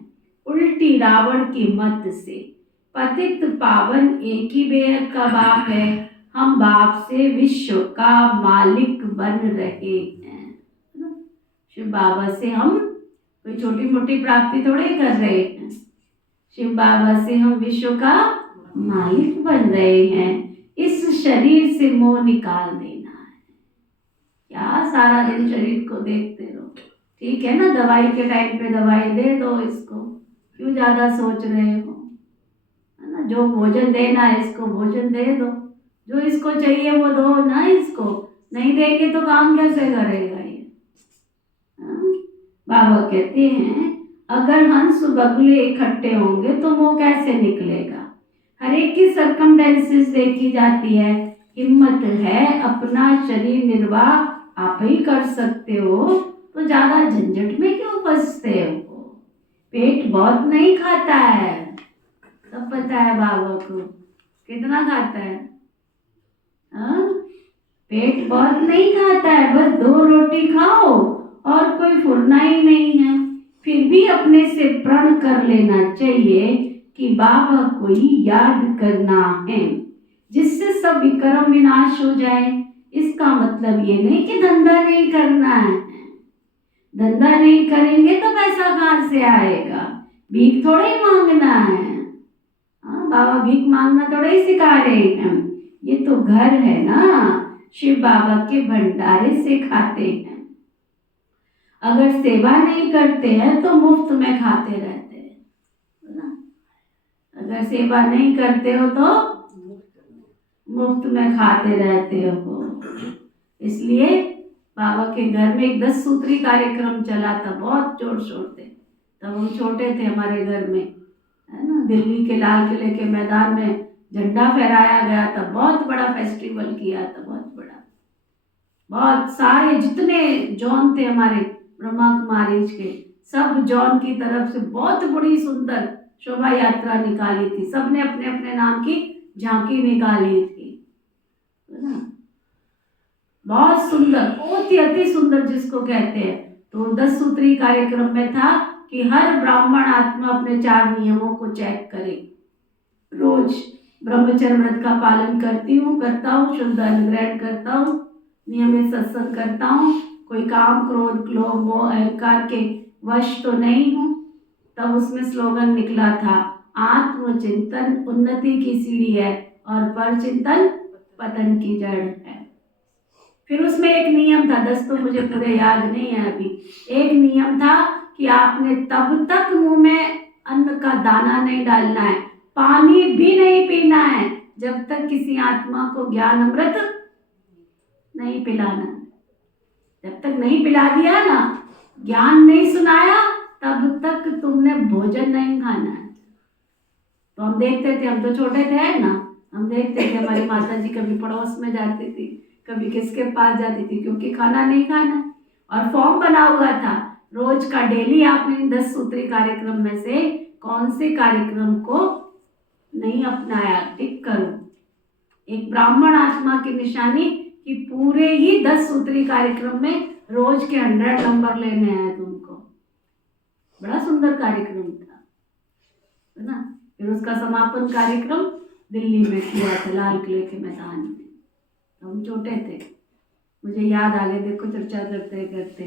उल्टी रावण के मत से। पतित पावन एक ही बेहद का बाप है, हम बाप से विश्व का मालिक बन रहे हैं। शिव बाबा से हम कोई छोटी मोटी प्राप्ति थोड़े कर रहे हैं, शिव बाबा से हम विश्व का मालिक बन रहे हैं। इस शरीर से मोह निकाल देना है। क्या सारा दिन शरीर को देखते रहो? ठीक है ना, दवाई के टाइम पे दवाई दे दो इसको, क्यों ज्यादा सोच रहे हो? है ना, जो भोजन देना है इसको भोजन दे दो, जो इसको चाहिए वो दो ना, इसको नहीं देंगे तो काम कैसे करेगा ये? बाबा कहते हैं अगर हंस बगुले इकट्ठे होंगे तो मोह कैसे निकलेगा? हर एक की सर्कमस्टेंसेस देखी जाती है। हिम्मत है अपना शरीर निर्वाह आप ही कर सकते हो, तो ज्यादा झंझट में क्यों फंसते हो? पेट बहुत नहीं खाता है, सब पता है बाबा को। कितना खाता है? पेट बहुत नहीं खाता है, बस 2 रोटी खाओ और कोई कोई फुरना ही नहीं है, फिर भी अपने से प्रण कर लेना चाहिए कि बाबा को ही याद करना है, जिससे सब विक्रम विनाश हो जाए। इसका मतलब ये नहीं कि धंधा नहीं करना है। धंधा नहीं करेंगे तो पैसा कहाँ से आएगा? भीख थोड़ा ही मांगना है। हाँ, बाबा भीख मांगना थोड़ा ही सिखा रहे हैं। ये तो घर है ना, शिव बाबा के भंडारे से खाते हैं। अगर सेवा नहीं करते हैं तो मुफ्त में खाते रहते हैं, है ना। अगर सेवा नहीं करते हो तो मुफ्त में खाते रहते हो। इसलिए बाबा के घर में एक 10 सूत्री कार्यक्रम चला था, बहुत जोर शोर थे। तब हम छोटे थे, हमारे घर में, है ना, दिल्ली के लाल किले के मैदान में झंडा फहराया गया था। बहुत बड़ा फेस्टिवल किया था, बहुत बड़ा। बहुत सारे जितने जॉन थे हमारे ब्रह्मा कुमारीज के, सब जॉन की तरफ से बहुत बड़ी सुंदर शोभा यात्रा निकाली थी। सबने अपने अपने नाम की झांकी निकाली थी, है ना। बहुत सुंदर, बहुत ही अति सुंदर जिसको कहते हैं। तो 10 सूत्री कार्यक्रम में था कि हर ब्राह्मण आत्मा अपने 4 नियमों को चेक करे। रोज ब्रह्मचर्य व्रत का पालन करता हूँ, शुद्ध अन्न ग्रहण करता हूँ, नियमित सत्संग करता हूँ, कोई काम क्रोध लोभ मोह अहंकार के वश तो नहीं हूँ। तब उसमें स्लोगन निकला था, आत्मचिंतन उन्नति की सीढ़ी है और परचिंतन पतन की जड़ है। फिर उसमें एक नियम था, 10 तो मुझे पूरे याद नहीं है अभी। एक नियम था कि आपने तब तक मुंह में अन्न का दाना नहीं डालना है, पानी भी नहीं पीना है, जब तक किसी आत्मा को ज्ञान अमृत नहीं पिलाना। जब तक नहीं पिला दिया ना, ज्ञान नहीं सुनाया, तब तक तुमने भोजन नहीं खाना है। तो हम देखते थे, हम तो छोटे थे ना, हम देखते थे हमारी माता जी कभी पड़ोस में जाती थी, कभी किसके पास जाती थी, क्योंकि खाना नहीं खाना। और फॉर्म बना हुआ था रोज का, डेली आपने 10 सूत्री कार्यक्रम में से कौन से कार्यक्रम को नहीं अपनाया, टिक करो। एक ब्राह्मण आत्मा की निशानी कि पूरे ही 10 सूत्री कार्यक्रम में रोज के 100 नंबर लेने हैं तुमको। बड़ा सुंदर कार्यक्रम था, है ना। फिर उसका समापन कार्यक्रम दिल्ली में हुआ था, लाल किले के मैदान में। हम छोटे थे, मुझे याद आ गया, देखो चर्चा करते करते।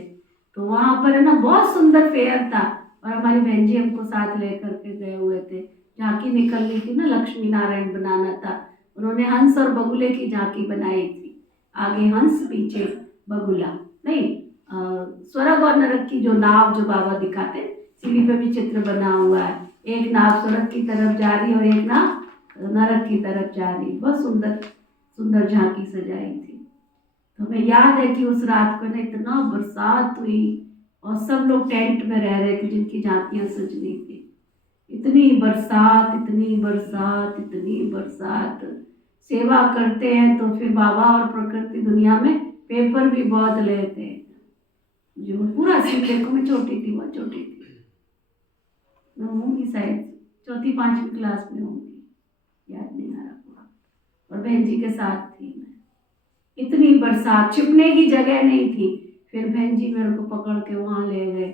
तो वहाँ पर है ना बहुत सुंदर फेयर था, और हमारी बहन जी हमको साथ लेकर के गए हुए थे। झांकी निकल रही थी ना, लक्ष्मी नारायण बनाना था, उन्होंने हंस और बगुले की झांकी बनाई थी। आगे हंस, पीछे बगुला, नहीं स्वर्ग और नरक की जो नाव जो बाबा दिखाते, सीढ़ी पे भी चित्र बना हुआ है। एक नाव स्वर्ग की तरफ जा रही और एक नाव नरक की तरफ जा रही। बहुत सुंदर सुंदर झांकी सजाई थी। तो हमें याद है कि उस रात को ना इतना बरसात हुई और सब लोग टेंट में रह रहे थे जिनकी झांकियाँ सज रही थी। इतनी बरसात, इतनी बरसात, इतनी बरसात। सेवा करते हैं तो फिर बाबा और प्रकृति दुनिया में पेपर भी बहुत लेते हैं। जो पूरा सीन देखो, मैं छोटी थी, बहुत छोटी थी, मैं होंगी शायद 4th 5वीं क्लास में होंगी, याद नहीं आ रहा पूरा। और बहन जी के साथ थी मैं। इतनी बरसात, छिपने की जगह नहीं थी। फिर बहन जी मेरे को पकड़ के वहाँ ले गए।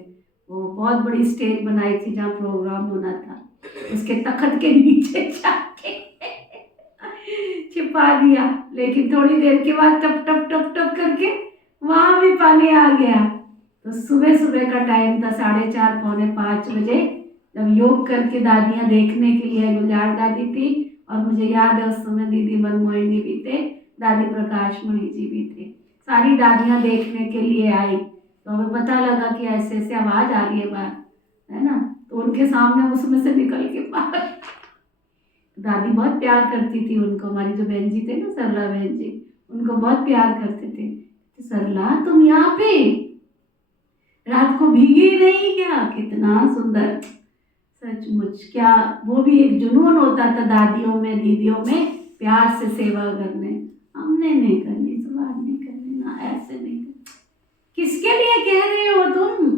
वो बहुत बड़ी स्टेज बनाई थी जहाँ प्रोग्राम होना था, उसके तख्त के नीचे जाके छिपा दिया। लेकिन थोड़ी देर के बाद टप टप टप टप करके वहाँ भी पानी आ गया। तो सुबह सुबह का टाइम था, 4:30 पौने 5 बजे, जब योग करके दादियाँ देखने के लिए, गुलजार दादी थी और मुझे याद है उस समय दीदी मनमोहिनी भी थे, दादी प्रकाश मणि जी भी थे। सारी दादियाँ देखने के लिए आई। तो हमें पता लगा कि ऐसे ऐसे आवाज़ आ रही है बाहर, है ना। तो उनके सामने उसमें से निकल के बाहर, दादी बहुत प्यार करती थी उनको। हमारी जो बहन जी थे ना, सरला बहन जी, उनको बहुत प्यार करते थे। तो सरला तुम यहाँ पे रात को भीगी नहीं क्या? कितना सुंदर, सचमुच। क्या वो भी एक जुनून होता था दादियों में, दीदियों में, प्यार से सेवा करने। हमने नहीं करनी, सवाल नहीं करनी, ना ऐसे नहीं करनी। किसके लिए कह रहे हो तुम?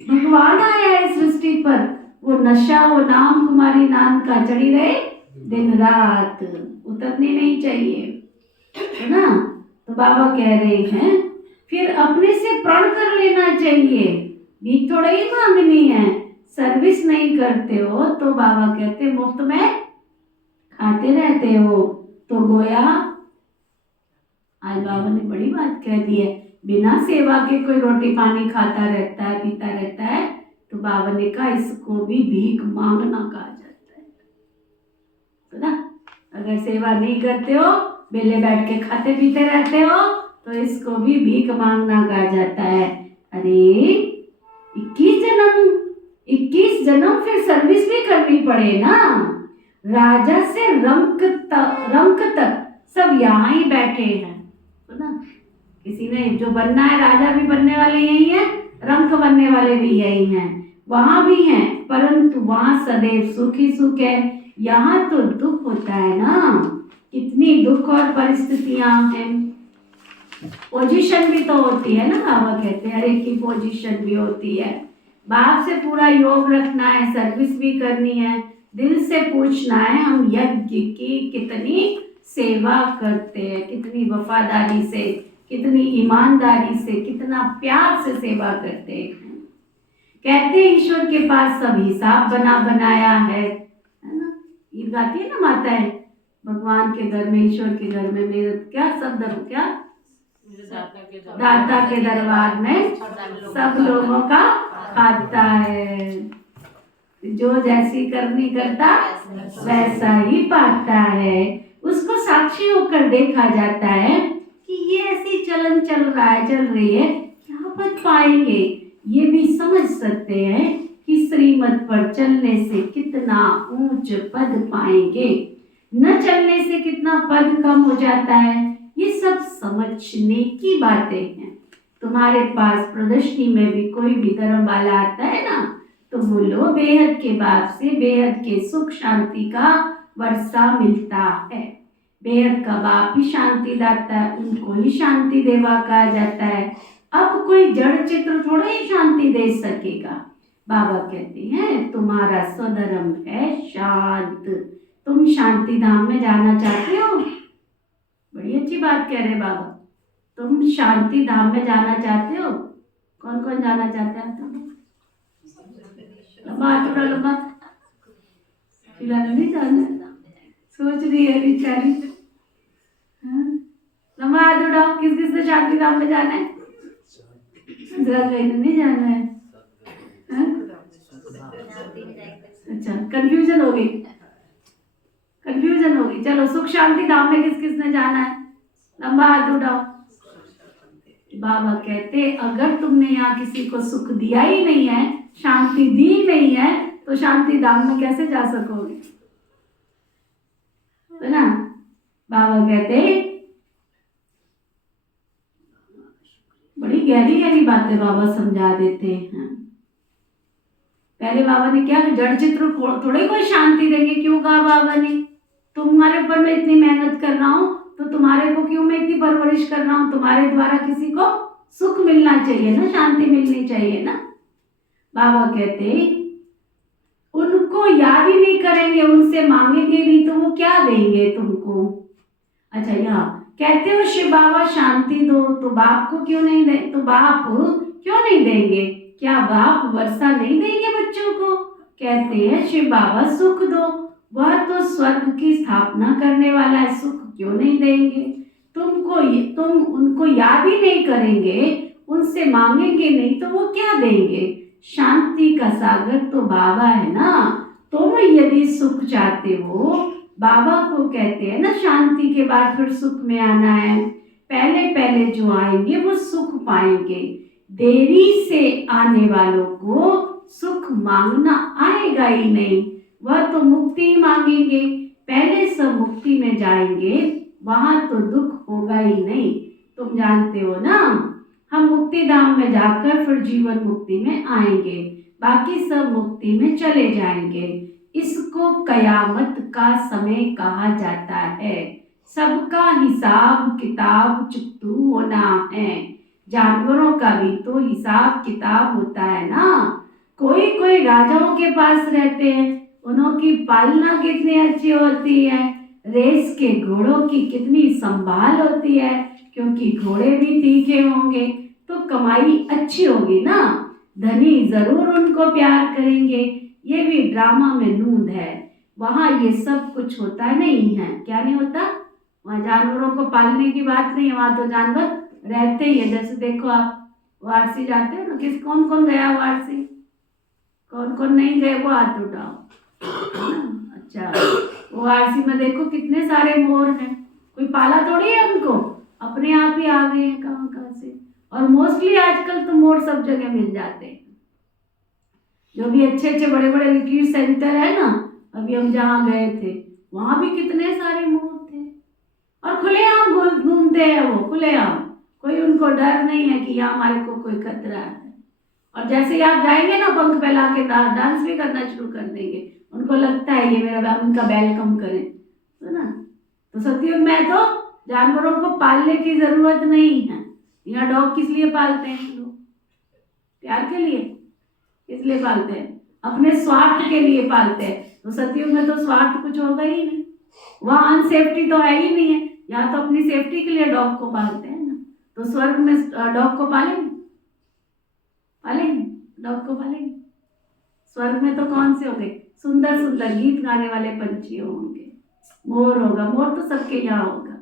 भगवान आया है सृष्टि पर, वो नशा, वो नाम कुमारी नाम का चढ़ी रहे दिन रात, उतरनी नहीं चाहिए, है ना। तो बाबा कह रहे हैं फिर अपने से प्रण कर लेना चाहिए, भीख थोड़ा ही मांगनी है। सर्विस नहीं करते हो तो बाबा कहते मुफ्त में खाते रहते हो। तो गोया आज बाबा ने बड़ी बात कह दी है, बिना सेवा के कोई रोटी पानी खाता रहता है, पीता रहता है, तो बाबा ने कहा इसको भी भीख मांगना कहा जाता है। तो ना, अगर सेवा नहीं करते हो, बेले बैठ के खाते पीते रहते हो, तो इसको भी भीख मांगना कहा जाता है। अरे 21 जन्म फिर सर्विस भी करनी पड़े ना। राजा से रंक तक सब यहाँ ही बैठे हैं, तो ना, किसी ने जो बनना है, राजा भी बनने वाले यही हैं, रंक बनने वाले भी यही हैं, वहां भी हैं, परंतु वहां सदैव सुख ही सुख है। यहाँ तो दुख होता है ना, कितनी दुख और परिस्थितियां हैं। पोजीशन भी तो होती है ना, बाबा कहते हैं हर एक की पोजीशन भी होती है। बाप से पूरा योग रखना है, सर्विस भी करनी है, दिल से पूछना है हम यज्ञ की कितनी सेवा करते हैं, कितनी वफादारी से, कितनी ईमानदारी से, कितना प्यार से सेवा करते हैं। कहते हैं ईश्वर के पास सब हिसाब बनाया है ना। ये गाती है ना माताएं, भगवान के घर में, ईश्वर के घर में मेरे क्या शब्द क्या, दाता के दरबार में सब लोगों का खाता है। जो जैसी करनी करता वैसा ही पाता है। उसको साक्षी होकर देखा जाता है कि ये ऐसी चलन चल रही है, क्या पद पाएंगे। ये भी समझ सकते हैं कि श्रीमत पर चलने से कितना ऊंच पद पाएंगे, न चलने से कितना पद कम हो जाता है। ये सब समझने की बातें हैं। तुम्हारे पास प्रदर्शनी में भी कोई भी धर्म वाला आता है ना, तो बोलो बेहद के बाप से बेहद के सुख शांति का वर्षा मिलता है। बेहद का बाप ही शांति दाता है, उनको ही शांति देवा कहा जाता है। अब कोई जड़ चित्र थोड़ा ही शांति दे सकेगा। बाबा कहते हैं तुम्हारा स्वधर्म है शांत। तुम शांति धाम में जाना चाहते हो, बड़ी अच्छी बात कह रहे बाबा। तुम शांति धाम में जाना चाहते हो, कौन कौन जाना चाहते हैं? तुम लंबा लंबा नहीं जाना, सोच रही है बेचारी। लंबा हाथ उठाओ, किस किस ने शांति धाम में जाना है? नहीं जाना है। अच्छा, कंफ्यूजन हो गई। चलो, सुख शांति धाम में किस किस ने जाना है? लंबा हाथ उठाओ। बाबा कहते अगर तुमने यहाँ किसी को सुख दिया ही नहीं है, शांति दी नहीं है, तो शांति धाम में कैसे जा सकोगे? तो ना, बाबा कहते बड़ी गहरी गहरी बातें बाबा समझा देते हैं। पहले बाबा ने क्या, जड़ चित्र थोड़े कोई शांति देंगे। क्यों कहा बाबा ने? तुम्हारे ऊपर मैं इतनी मेहनत कर रहा हूँ, तो तुम्हारे को क्यों मैं इतनी परवरिश कर रहा हूँ? तुम्हारे द्वारा किसी को सुख मिलना चाहिए ना, शांति मिलनी चाहिए ना। बाबा कहते उनको याद ही नहीं करेंगे, उनसे मांगेंगे नहीं, तो वो क्या देंगे तुमको? अच्छा, यहाँ कहते हो शिव बाबा शांति दो, तो बाप को क्यों नहीं दे? तो बाप क्यों नहीं देंगे? क्या बाप वर्षा नहीं देंगे बच्चों को? कहते हैं शिव बाबा सुख दो, वह तो स्वर्ग की स्थापना करने वाला है, सुख क्यों नहीं देंगे? तुम उनको याद ही नहीं करेंगे, उनसे मांगेंगे नहीं, तो वो क्या देंगे? शांति का सागर तो बाबा है ना। तुम यदि सुख चाहते हो, बाबा को कहते हैं ना शांति के बाद फिर सुख में आना है। पहले पहले जो आएंगे वो सुख पाएंगे, देरी से आने वालों को सुख मांगना आएगा ही नहीं, वह तो मुक्ति मांगेंगे। पहले सब मुक्ति में जाएंगे, वहां तो दुख होगा ही नहीं। तुम जानते हो ना, हम मुक्ति धाम में जाकर फिर जीवन मुक्ति में आएंगे, बाकी सब मुक्ति में चले जाएंगे। इसको कयामत का समय कहा जाता है। सबका हिसाब किताब चुकतू होना है। जानवरों का भी तो हिसाब किताब होता है ना। कोई राजाओं के पास रहते हैं, उन्हों की पालना कितनी अच्छी होती है, रेस के घोड़ों की कितनी संभाल होती है, क्योंकि घोड़े भी तीखे होंगे तो कमाई अच्छी होगी ना, धनी जरूर उनको प्यार करेंगे। ये भी ड्रामा में नूंद है, वहाँ ये सब कुछ होता नहीं है। क्या नहीं होता? वहाँ जानवरों को पालने की बात नहीं है, वहाँ तो जानवर रहते ही है। जैसे देखो आप वारसी जाते हो ना, कौन कौन गया वारसी? कौन कौन नहीं गए वो हाथ उठाओ, है ना? अच्छा, वो वारसी में देखो कितने सारे मोर हैं, कोई पाला थोड़ी है उनको, अपने आप ही आ गए हैं कहाँ कहाँ से। और मोस्टली आजकल तो मोर सब जगह मिल जाते हैं। जो भी अच्छे अच्छे बड़े बड़े रिट्रीट सेंटर है ना, अभी हम जहाँ गए थे वहाँ भी कितने सारे मोर थे, और खुलेआम घूमते हैं वो, खुलेआम, कोई उनको डर नहीं है कि यहाँ हमारे को कोई खतरा है। और जैसे ही आप जाएंगे ना, पंख फैला के डांस भी करना शुरू कर देंगे, उनको लगता है ये मेरा उनका वेलकम करें, तो ना। तो सतयुग में तो जानवरों को पालने की जरूरत नहीं है। यहाँ डॉग किस लिए पालते हैं लोग? प्यार के लिए, इसलिए पालते हैं, अपने स्वार्थ के लिए पालते हैं। तो सतयुग में तो स्वार्थ कुछ होगा ही नहीं, वहाँ अनसेफ्टी तो है ही नहीं है। यहाँ तो अपनी सेफ्टी के लिए डॉग को पालते हैं ना। तो स्वर्ग में डॉग को पालेंगे? पालेंगे डॉग को? पालेंगे? स्वर्ग में तो कौन से होंगे? सुंदर सुंदर गीत गाने वाले पंछी होंगे, मोर होगा। मोर तो सबके यहाँ होगा।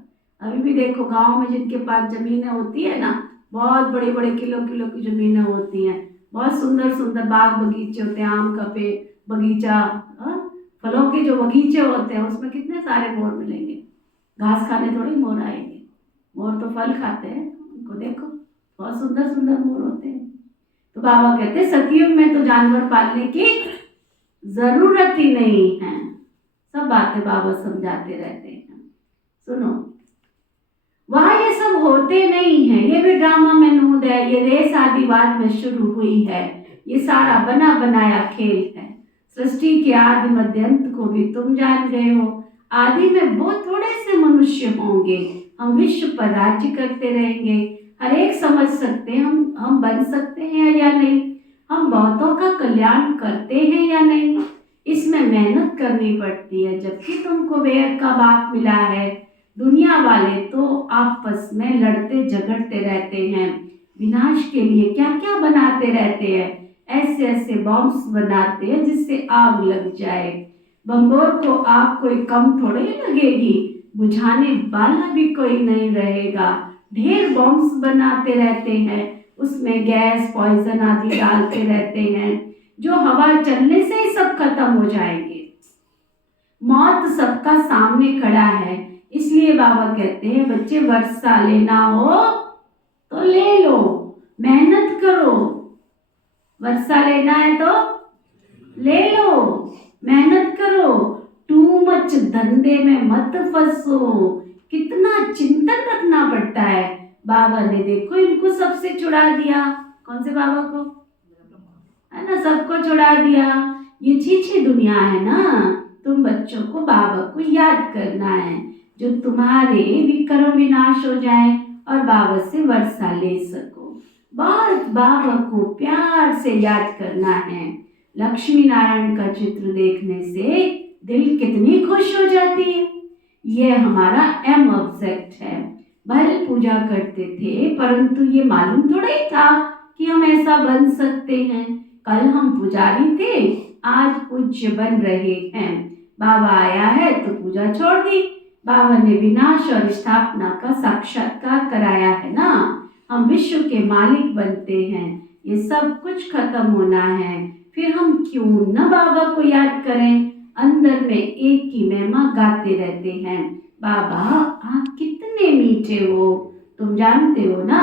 अभी भी देखो गांव में जिनके पास जमीनें होती है ना, बहुत बड़े बड़े किलो किलो की जमीनें होती हैं, बहुत सुंदर सुंदर बाग बगीचे होते हैं, आम का पेड़ बगीचा, फलों के जो बगीचे होते हैं उसमें कितने सारे मोर मिलेंगे। घास खाने थोड़ी मोर आएंगे, मोर तो फल खाते हैं। उनको देखो बहुत सुंदर सुंदर मोर होते हैं। तो बाबा कहते हैं सतयुग में तो जानवर पालने की जरूरत ही नहीं है। सब बातें बाबा समझाते रहते हैं। सुनो, वहाँ ये सब होते नहीं है, ये भी ड्रामा में नूद है, ये रेस आदिवाद में शुरू हुई है, ये सारा बना बनाया खेल है। सृष्टि के आदि मध्य अंत को भी तुम जान गए हो। आदि में बहुत थोड़े से मनुष्य होंगे, हम विश्व पर राज्य करते रहेंगे। हर एक समझ सकते हैं हम बन सकते हैं या नहीं, हम बहुतों का कल्याण करते हैं या नहीं। इसमें मेहनत करनी पड़ती है, जबकि तुमको बेहद का बाप मिला है। दुनिया वाले तो आपस में लड़ते झगड़ते रहते हैं, विनाश के लिए क्या क्या बनाते रहते हैं, ऐसे ऐसे बॉम्ब्स बनाते हैं जिससे आग लग जाए। बम्बोर को आग कोई कम थोड़ी लगेगी, बुझाने वाला भी कोई नहीं रहेगा। ढेर बॉम्ब्स बनाते रहते हैं, उसमें गैस पॉइजन आदि डालते रहते हैं, जो हवा चलने से ही सब खत्म हो जाएंगे। मौत सबका सामने खड़ा है, इसलिए बाबा कहते हैं बच्चे वर्षा लेना हो तो ले लो, मेहनत करो। वर्षा लेना है तो ले लो, मेहनत करो, टू मच धंधे में मत फंसो। कितना चिंतन रखना पड़ता है। बाबा ने देखो इनको सबसे छुड़ा दिया। कौन से बाबा को? है ना, सबको छुड़ा दिया। ये छीछी दुनिया है ना, तुम बच्चों को बाबा को याद करना है, जो तुम्हारे विक्रम विनाश हो जाए और बाबा से वर्षा ले सको। बहुत बाबा को प्यार से याद करना है। लक्ष्मी नारायण का चित्र देखने से दिल कितनी खुश हो जाती है। ये हमारा एम ऑब्जेक्ट है। भले पूजा करते थे, परंतु ये मालूम थोड़ा ही था कि हम ऐसा बन सकते हैं। कल हम पुजारी थे, आज पूज्य बन रहे हैं। बाबा आया है तो पूजा छोड़ दी। बाबा ने विनाश और स्थापना का साक्षात्कार कराया है ना। हम विश्व के मालिक बनते हैं, ये सब कुछ खत्म होना है। फिर हम क्यों न बाबा को याद करें। अंदर में एक की महिमा गाते रहते हैं। बाबा आप कितने मीठे हो, तुम जानते हो ना,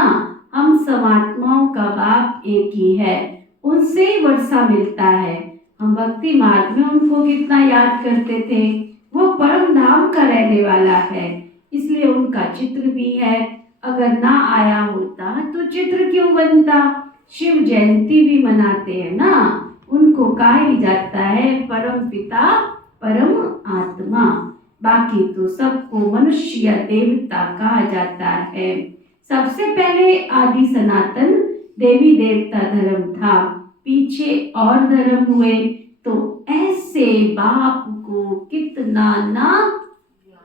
हम सब आत्माओं का बाप एक ही है, उनसे ही वर्षा मिलता है। हम भक्ति मार्ग में उनको कितना याद करते थे। वो परम धाम का रहने वाला है, इसलिए उनका चित्र भी है। अगर ना आया होता तो चित्र क्यों बनता। शिव जयंती भी मनाते हैं ना, उनको कहा ही जाता है परम पिता परम आत्मा। बाकी तो सबको मनुष्य या देवता कहा जाता है। सबसे पहले आदि सनातन देवी देवता धर्म था, पीछे और धर्म हुए। तो ऐसे बाप को कितना ना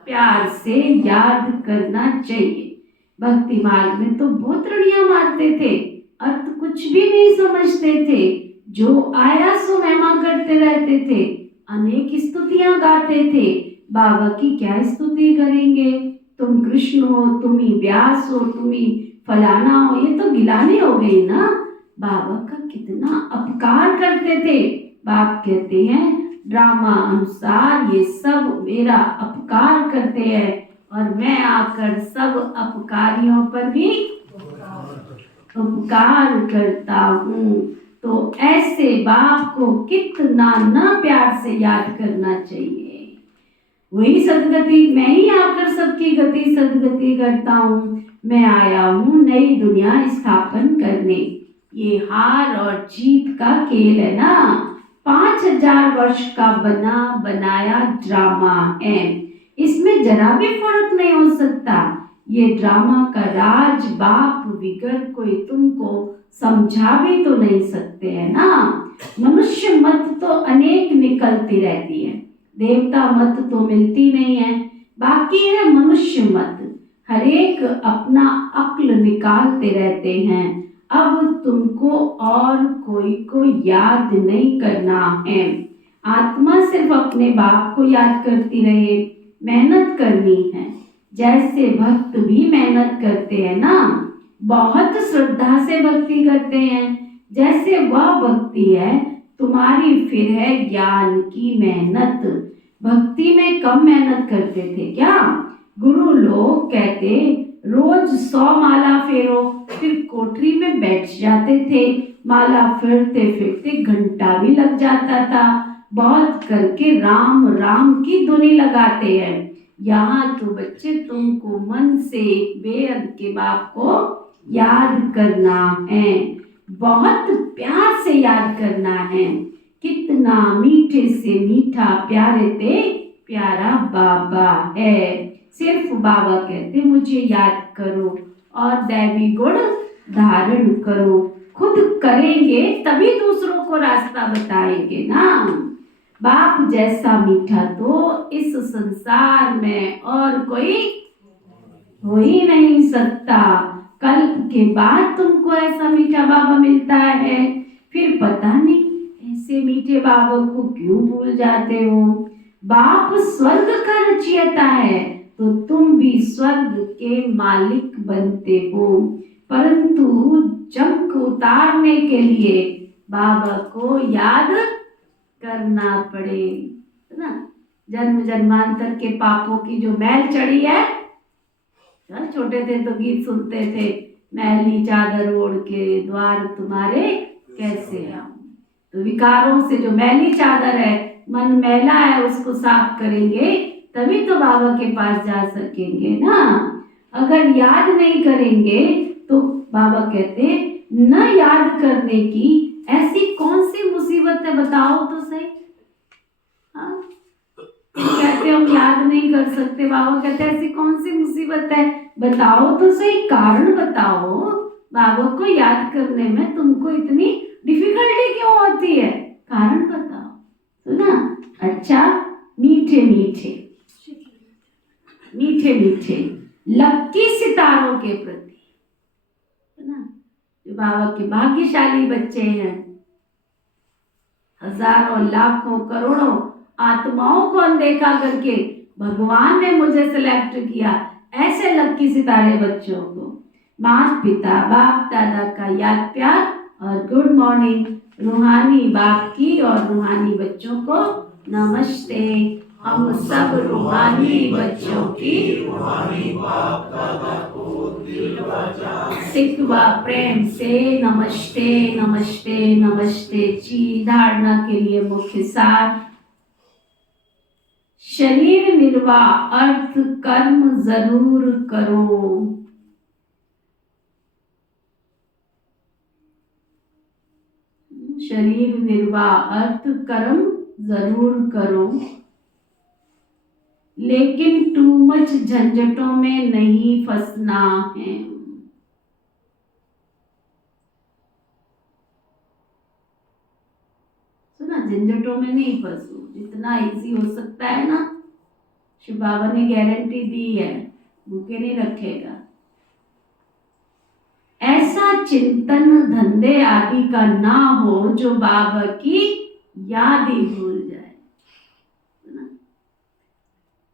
प्यार से याद करना चाहिए। भक्ति मार्ग में तो बहुत रड़ियां मारते थे, अर्थ कुछ भी नहीं समझते थे, जो आया सो महिमा करते रहते थे, अनेक स्तुतियां गाते थे। बाबा की क्या स्तुति करेंगे? तुम कृष्ण हो, तुम ही व्यास हो, तुम ही फलाना हो, ये तो गिलानी हो गई ना। बाबा का कितना अपकार करते थे। बाप कहते हैं ड्रामा अनुसार ये सब मेरा अपकार करते हैं और मैं आकर सब अपकारियों पर भी उपकार करता हूँ। तो ऐसे बाप को कितना ना प्यार से याद करना चाहिए। वही सदगति, मैं ही आकर सबकी गति सदगति करता हूँ। मैं आया हूँ नई दुनिया स्थापन करने। ये हार और जीत का खेल है ना। 5000 वर्ष का बना बनाया ड्रामा है, इसमें जरा भी फर्क नहीं हो सकता। ये ड्रामा का राज बाप बिगर कोई तुमको समझा भी तो नहीं सकते है ना। मनुष्य मत तो अनेक निकलती रहती है, देवता मत तो मिलती नहीं है, बाकी है मनुष्य मत। हर एक अपना अक्ल निकालते रहते हैं। अब तुमको और कोई को याद नहीं करना है। आत्मा सिर्फ अपने बाप को याद करती रहे, मेहनत करनी है। जैसे भक्त भी मेहनत करते हैं ना, बहुत श्रद्धा से भक्ति करते हैं, जैसे वह भक्ति है तुम्हारी, फिर है ज्ञान की मेहनत। भक्ति में कम मेहनत करते थे क्या? गुरु लोग कहते रोज 100 माला फेरो, फिर कोठरी में बैठ जाते थे। माला फिरते फिरते घंटा भी लग जाता था। बहुत करके राम राम की धुनी लगाते हैं। यहाँ तो बच्चे तुमको मन से बेअद के बाप को याद करना है, बहुत प्यार से याद करना है। कितना मीठे से मीठा प्यारे ते प्यारा बाबा है। सिर्फ बाबा कहते मुझे याद करो और दैवी गुण धारण करो। खुद करेंगे तभी दूसरों को रास्ता बताएंगे ना। बाप जैसा मीठा तो इस संसार में और कोई हो ही नहीं सकता। कल्प के बाद तुमको ऐसा मीठा बाबा मिलता है, फिर पता नहीं ऐसे मीठे बाबा को क्यों भूल जाते हो। बाप स्वर्ग का रचयिता है तो तुम भी स्वर्ग के मालिक बनते हो, परंतु जंक उतारने के लिए बाबा को याद करना पड़े, है ना। जन्म जन्मांतर के पापों की जो मैल चढ़ी है, छोटे थे तो गीत सुनते थे, मैली चादर ओढ़ के द्वार तुम्हारे कैसे आऊं। तो विकारों से जो मैली चादर है, मन मैला है, उसको साफ करेंगे तभी तो बाबा के पास जा सकेंगे ना। अगर याद नहीं करेंगे तो बाबा कहते न याद करने की ऐसी कौन सी मुसीबत है बताओ तो सही। हाँ, कहते हम याद नहीं कर सकते, बाबा कहते ऐसी कौन सी मुसीबत है बताओ तो सही, कारण बताओ। बाबा को याद करने में तुमको इतनी डिफिकल्टी क्यों होती है, कारण बताओ। सुना? अच्छा, मीठे मीठे मीठे मीठे लक्की सितारों के प्रति, है ना, जो बाबा के भाग्यशाली बच्चे हैं, हजारों लाखों करोड़ों आत्माओं को अनदेखा करके भगवान ने मुझे सिलेक्ट किया, ऐसे लक्की सितारे बच्चों को माता पिता बाप दादा का याद प्यार और गुड मॉर्निंग। रूहानी बाप की और रूहानी बच्चों को नमस्ते। हम सब रूहानी बच्चों की रूहानी बाप दादा को दिल सिकवा प्रेम से नमस्ते नमस्ते नमस्ते जी। धारणा के लिए मुख्य सार, शरीर निर्वाह अर्थ कर्म जरूर करो। शरीर निर्वाह अर्थ कर्म जरूर करो, लेकिन टू मच झंझटों में नहीं फंसना है। सुना, झंझटों में नहीं फंसो, जितना इजी हो सकता है ना शिव बाबा ने गारंटी दी है, भूखे नहीं रखेगा। ऐसा चिंतन धंधे आदि का ना हो जो बाबा की याद ही भूल जाए, है ना?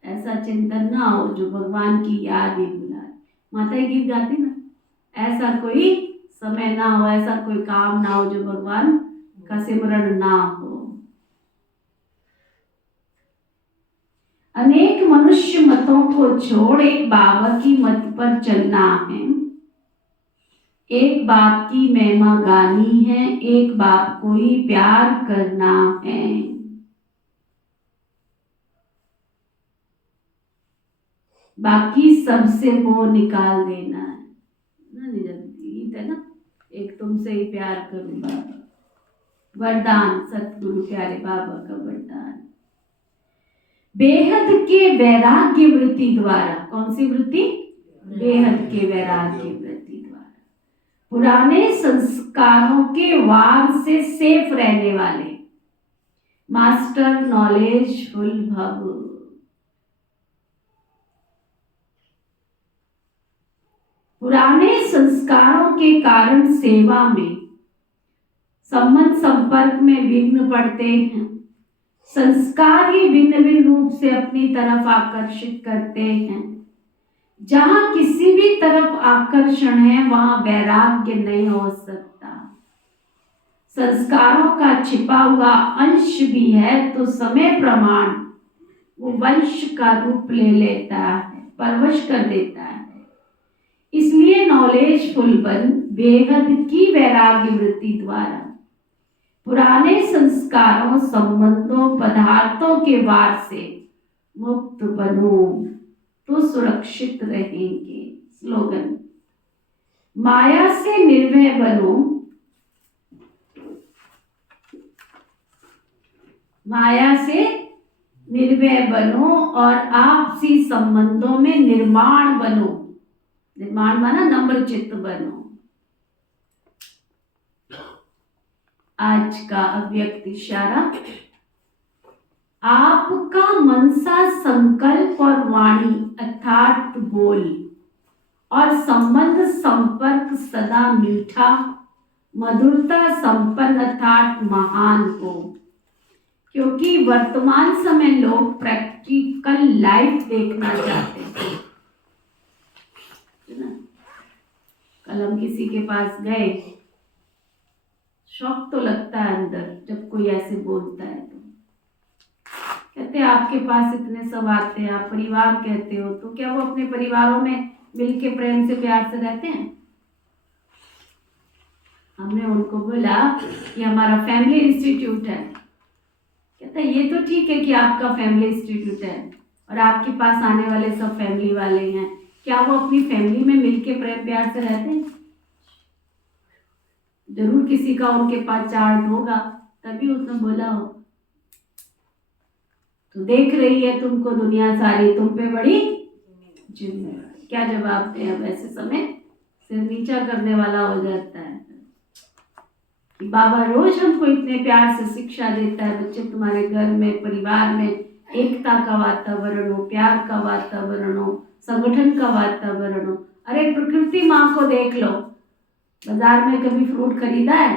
ऐसा चिंतन ना हो जो भगवान की याद ही भुलाए। माता ये गीत गाती ना, ऐसा कोई समय ना हो, ऐसा कोई काम ना हो जो भगवान का सिमरन ना हो। अनेक मनुष्य मतों को छोड़ एक बाबा की मत पर चलना है। एक बाप की महिमा गानी है, एक बाप को ही प्यार करना है। बाकी सबसे वो निकाल देना है ना। गीत है ना, एक तुमसे ही प्यार करूं बाबा, वरदान सतगुरु प्यारे बाबा का वरदान। बेहद के वैराग्य वृत्ति द्वारा, कौन सी वृत्ति? बेहद के वैराग्य वृत्ति द्वारा पुराने संस्कारों के वार से सेफ रहने वाले मास्टर नॉलेजफुल भव। पुराने संस्कारों के कारण सेवा में संबंध संपर्क में विघ्न पड़ते हैं। संस्कार ही भिन्न भिन्न रूप से अपनी तरफ आकर्षित करते हैं। जहां किसी भी तरफ आकर्षण है वहां वैराग्य नहीं हो सकता। संस्कारों का छिपा हुआ अंश भी है तो समय प्रमाण वो वंश का रूप ले लेता है, परवश कर देता है। इसलिए नॉलेजफुल बन बेहद की वैराग्य वृत्ति द्वारा पुराने संस्कारों, संबंधों, पदार्थों के वार से मुक्त बनो तो सुरक्षित रहेंगे। स्लोगन, माया से निर्भय बनो, माया से निर्भय बनो और आपसी संबंधों में निर्माण बनो। निर्माण माना नम्र चित्त बनो। आज का अव्यक्त इशारा, आपका मनसा संकल्प और वाणी अर्थात बोल और संबंध संपर्क सदा मीठा, मधुरता संपन्न अर्थात महान हो। क्योंकि वर्तमान समय लोग प्रैक्टिकल लाइफ देखना चाहते हैं, है ना। कल हम किसी के पास गए, शौक तो लगता है अंदर जब कोई ऐसे बोलता है तो। कहते हैं आपके पास इतने सब आते हैं, आप परिवार कहते हो, तो क्या वो अपने परिवारों में मिलके प्रेम से प्यार से रहते हैं? हमने उनको बोला कि हमारा फैमिली इंस्टीट्यूट है। कहता है ये तो ठीक है कि आपका फैमिली इंस्टीट्यूट है और आपके पास आने वाले सब फैमिली वाले हैं, क्या वो अपनी फैमिली में मिलके प्रेम प्यार से रहते हैं? जरूर किसी का उनके पास चार्ट होगा, तभी उसने बोला हो। तो देख रही है तुमको दुनिया सारी, तुम पे बड़ी जिम्मेदारी। क्या जवाब दे? अब ऐसे समय सिर नीचा करने वाला हो जाता है कि बाबा रोज हमको इतने प्यार से शिक्षा देता है, बच्चे तुम्हारे घर में परिवार में एकता का वातावरण हो, प्यार का वातावरण हो, संगठन का वातावरण हो। अरे प्रकृति माँ को देख लो, बाजार में कभी फ्रूट खरीदा है?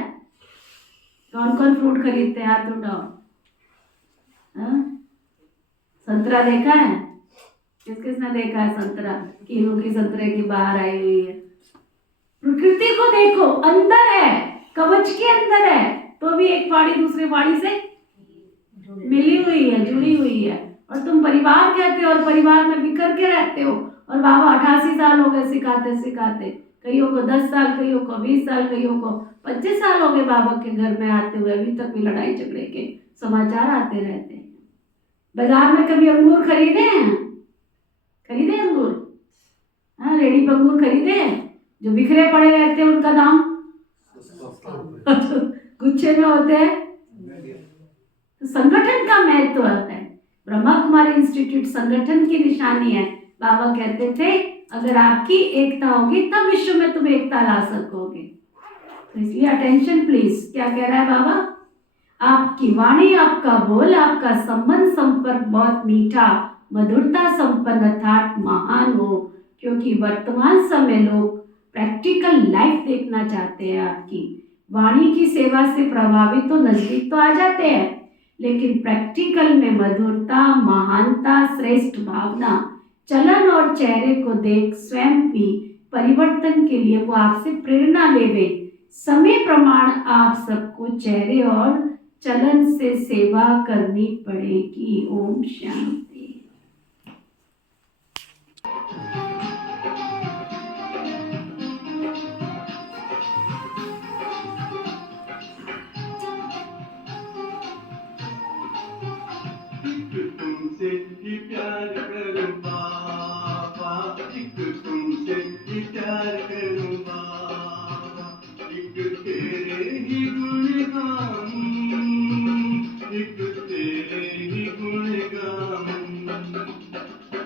कौन कौन फ्रूट खरीदते हैं? हाथ उठाओ। संतरा देखा है? किस किसने देखा है संतरा? किलो की संतरे की बाहर आई हुई है। प्रकृति को देखो, अंदर है, कवच के अंदर है, तो भी एक फाड़ी दूसरे फाड़ी से मिली हुई है, जुड़ी हुई है। और तुम परिवार कहते हो और परिवार में बिखर के रहते हो। और बाबा 88 साल हो गए सिखाते सिखाते, कईयों को 10 साल, कईयों को 20 साल, कईयों को 25 साल हो गए बाबा के घर में आते हुए। अभी तक भी लड़ाई झगड़े के समाचार आते रहते हैं। बाजार में कभी अंगूर खरीदे हैं? खरीदे अंगूर? हाँ, रेडी पे अंगूर खरीदे हैं? जो बिखरे पड़े रहते हैं उनका दाम गुच्छे में होते हैं। तो संगठन का महत्व है। ब्रह्मा कुमारी इंस्टीट्यूट संगठन की निशानी है। बाबा कहते थे अगर आपकी एकता होगी तब विश्व में तुम एकता ला सकोगे। तो इसलिए अटेंशन प्लीज। क्या कह रहा है बाबा? आपकी वाणी, आपका बोल, आपका संबंध संपर्क बहुत मीठा, मधुरता संपन्न अर्थात महान हो, क्योंकि वर्तमान समय लोग प्रैक्टिकल लाइफ देखना चाहते हैं। आपकी वाणी की सेवा से प्रभावित तो नजदीक तो आ जाते हैं, लेकिन प्रैक्टिकल में मधुरता, महानता, श्रेष्ठ भावना, चलन और चेहरे को देख स्वयं भी परिवर्तन के लिए वो आपसे प्रेरणा लेवे। समय प्रमाण आप सबको चेहरे और चलन से सेवा करनी पड़ेगी। ओम शांति। तुमसे ही प्यार करूं बाबा, एक तुमसे ही प्यार करूं बाबा, एक तेरे ही गुण गाऊं, एक तेरे ही गुण गाऊं,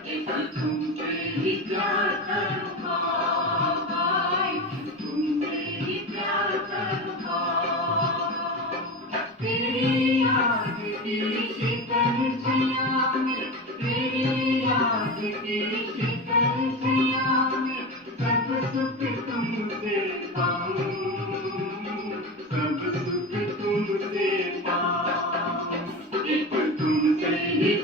एक तुमसे ही प्यार करूं बाबा, एक तुमसे ही प्यार करूं बाबा, तेरी याद की शीतल छाया में, तेरी याद की शीतल छाया में, सब सुख तुमसे पाऊं, सब सुख तुमसे पाऊं, एक तुमसे ही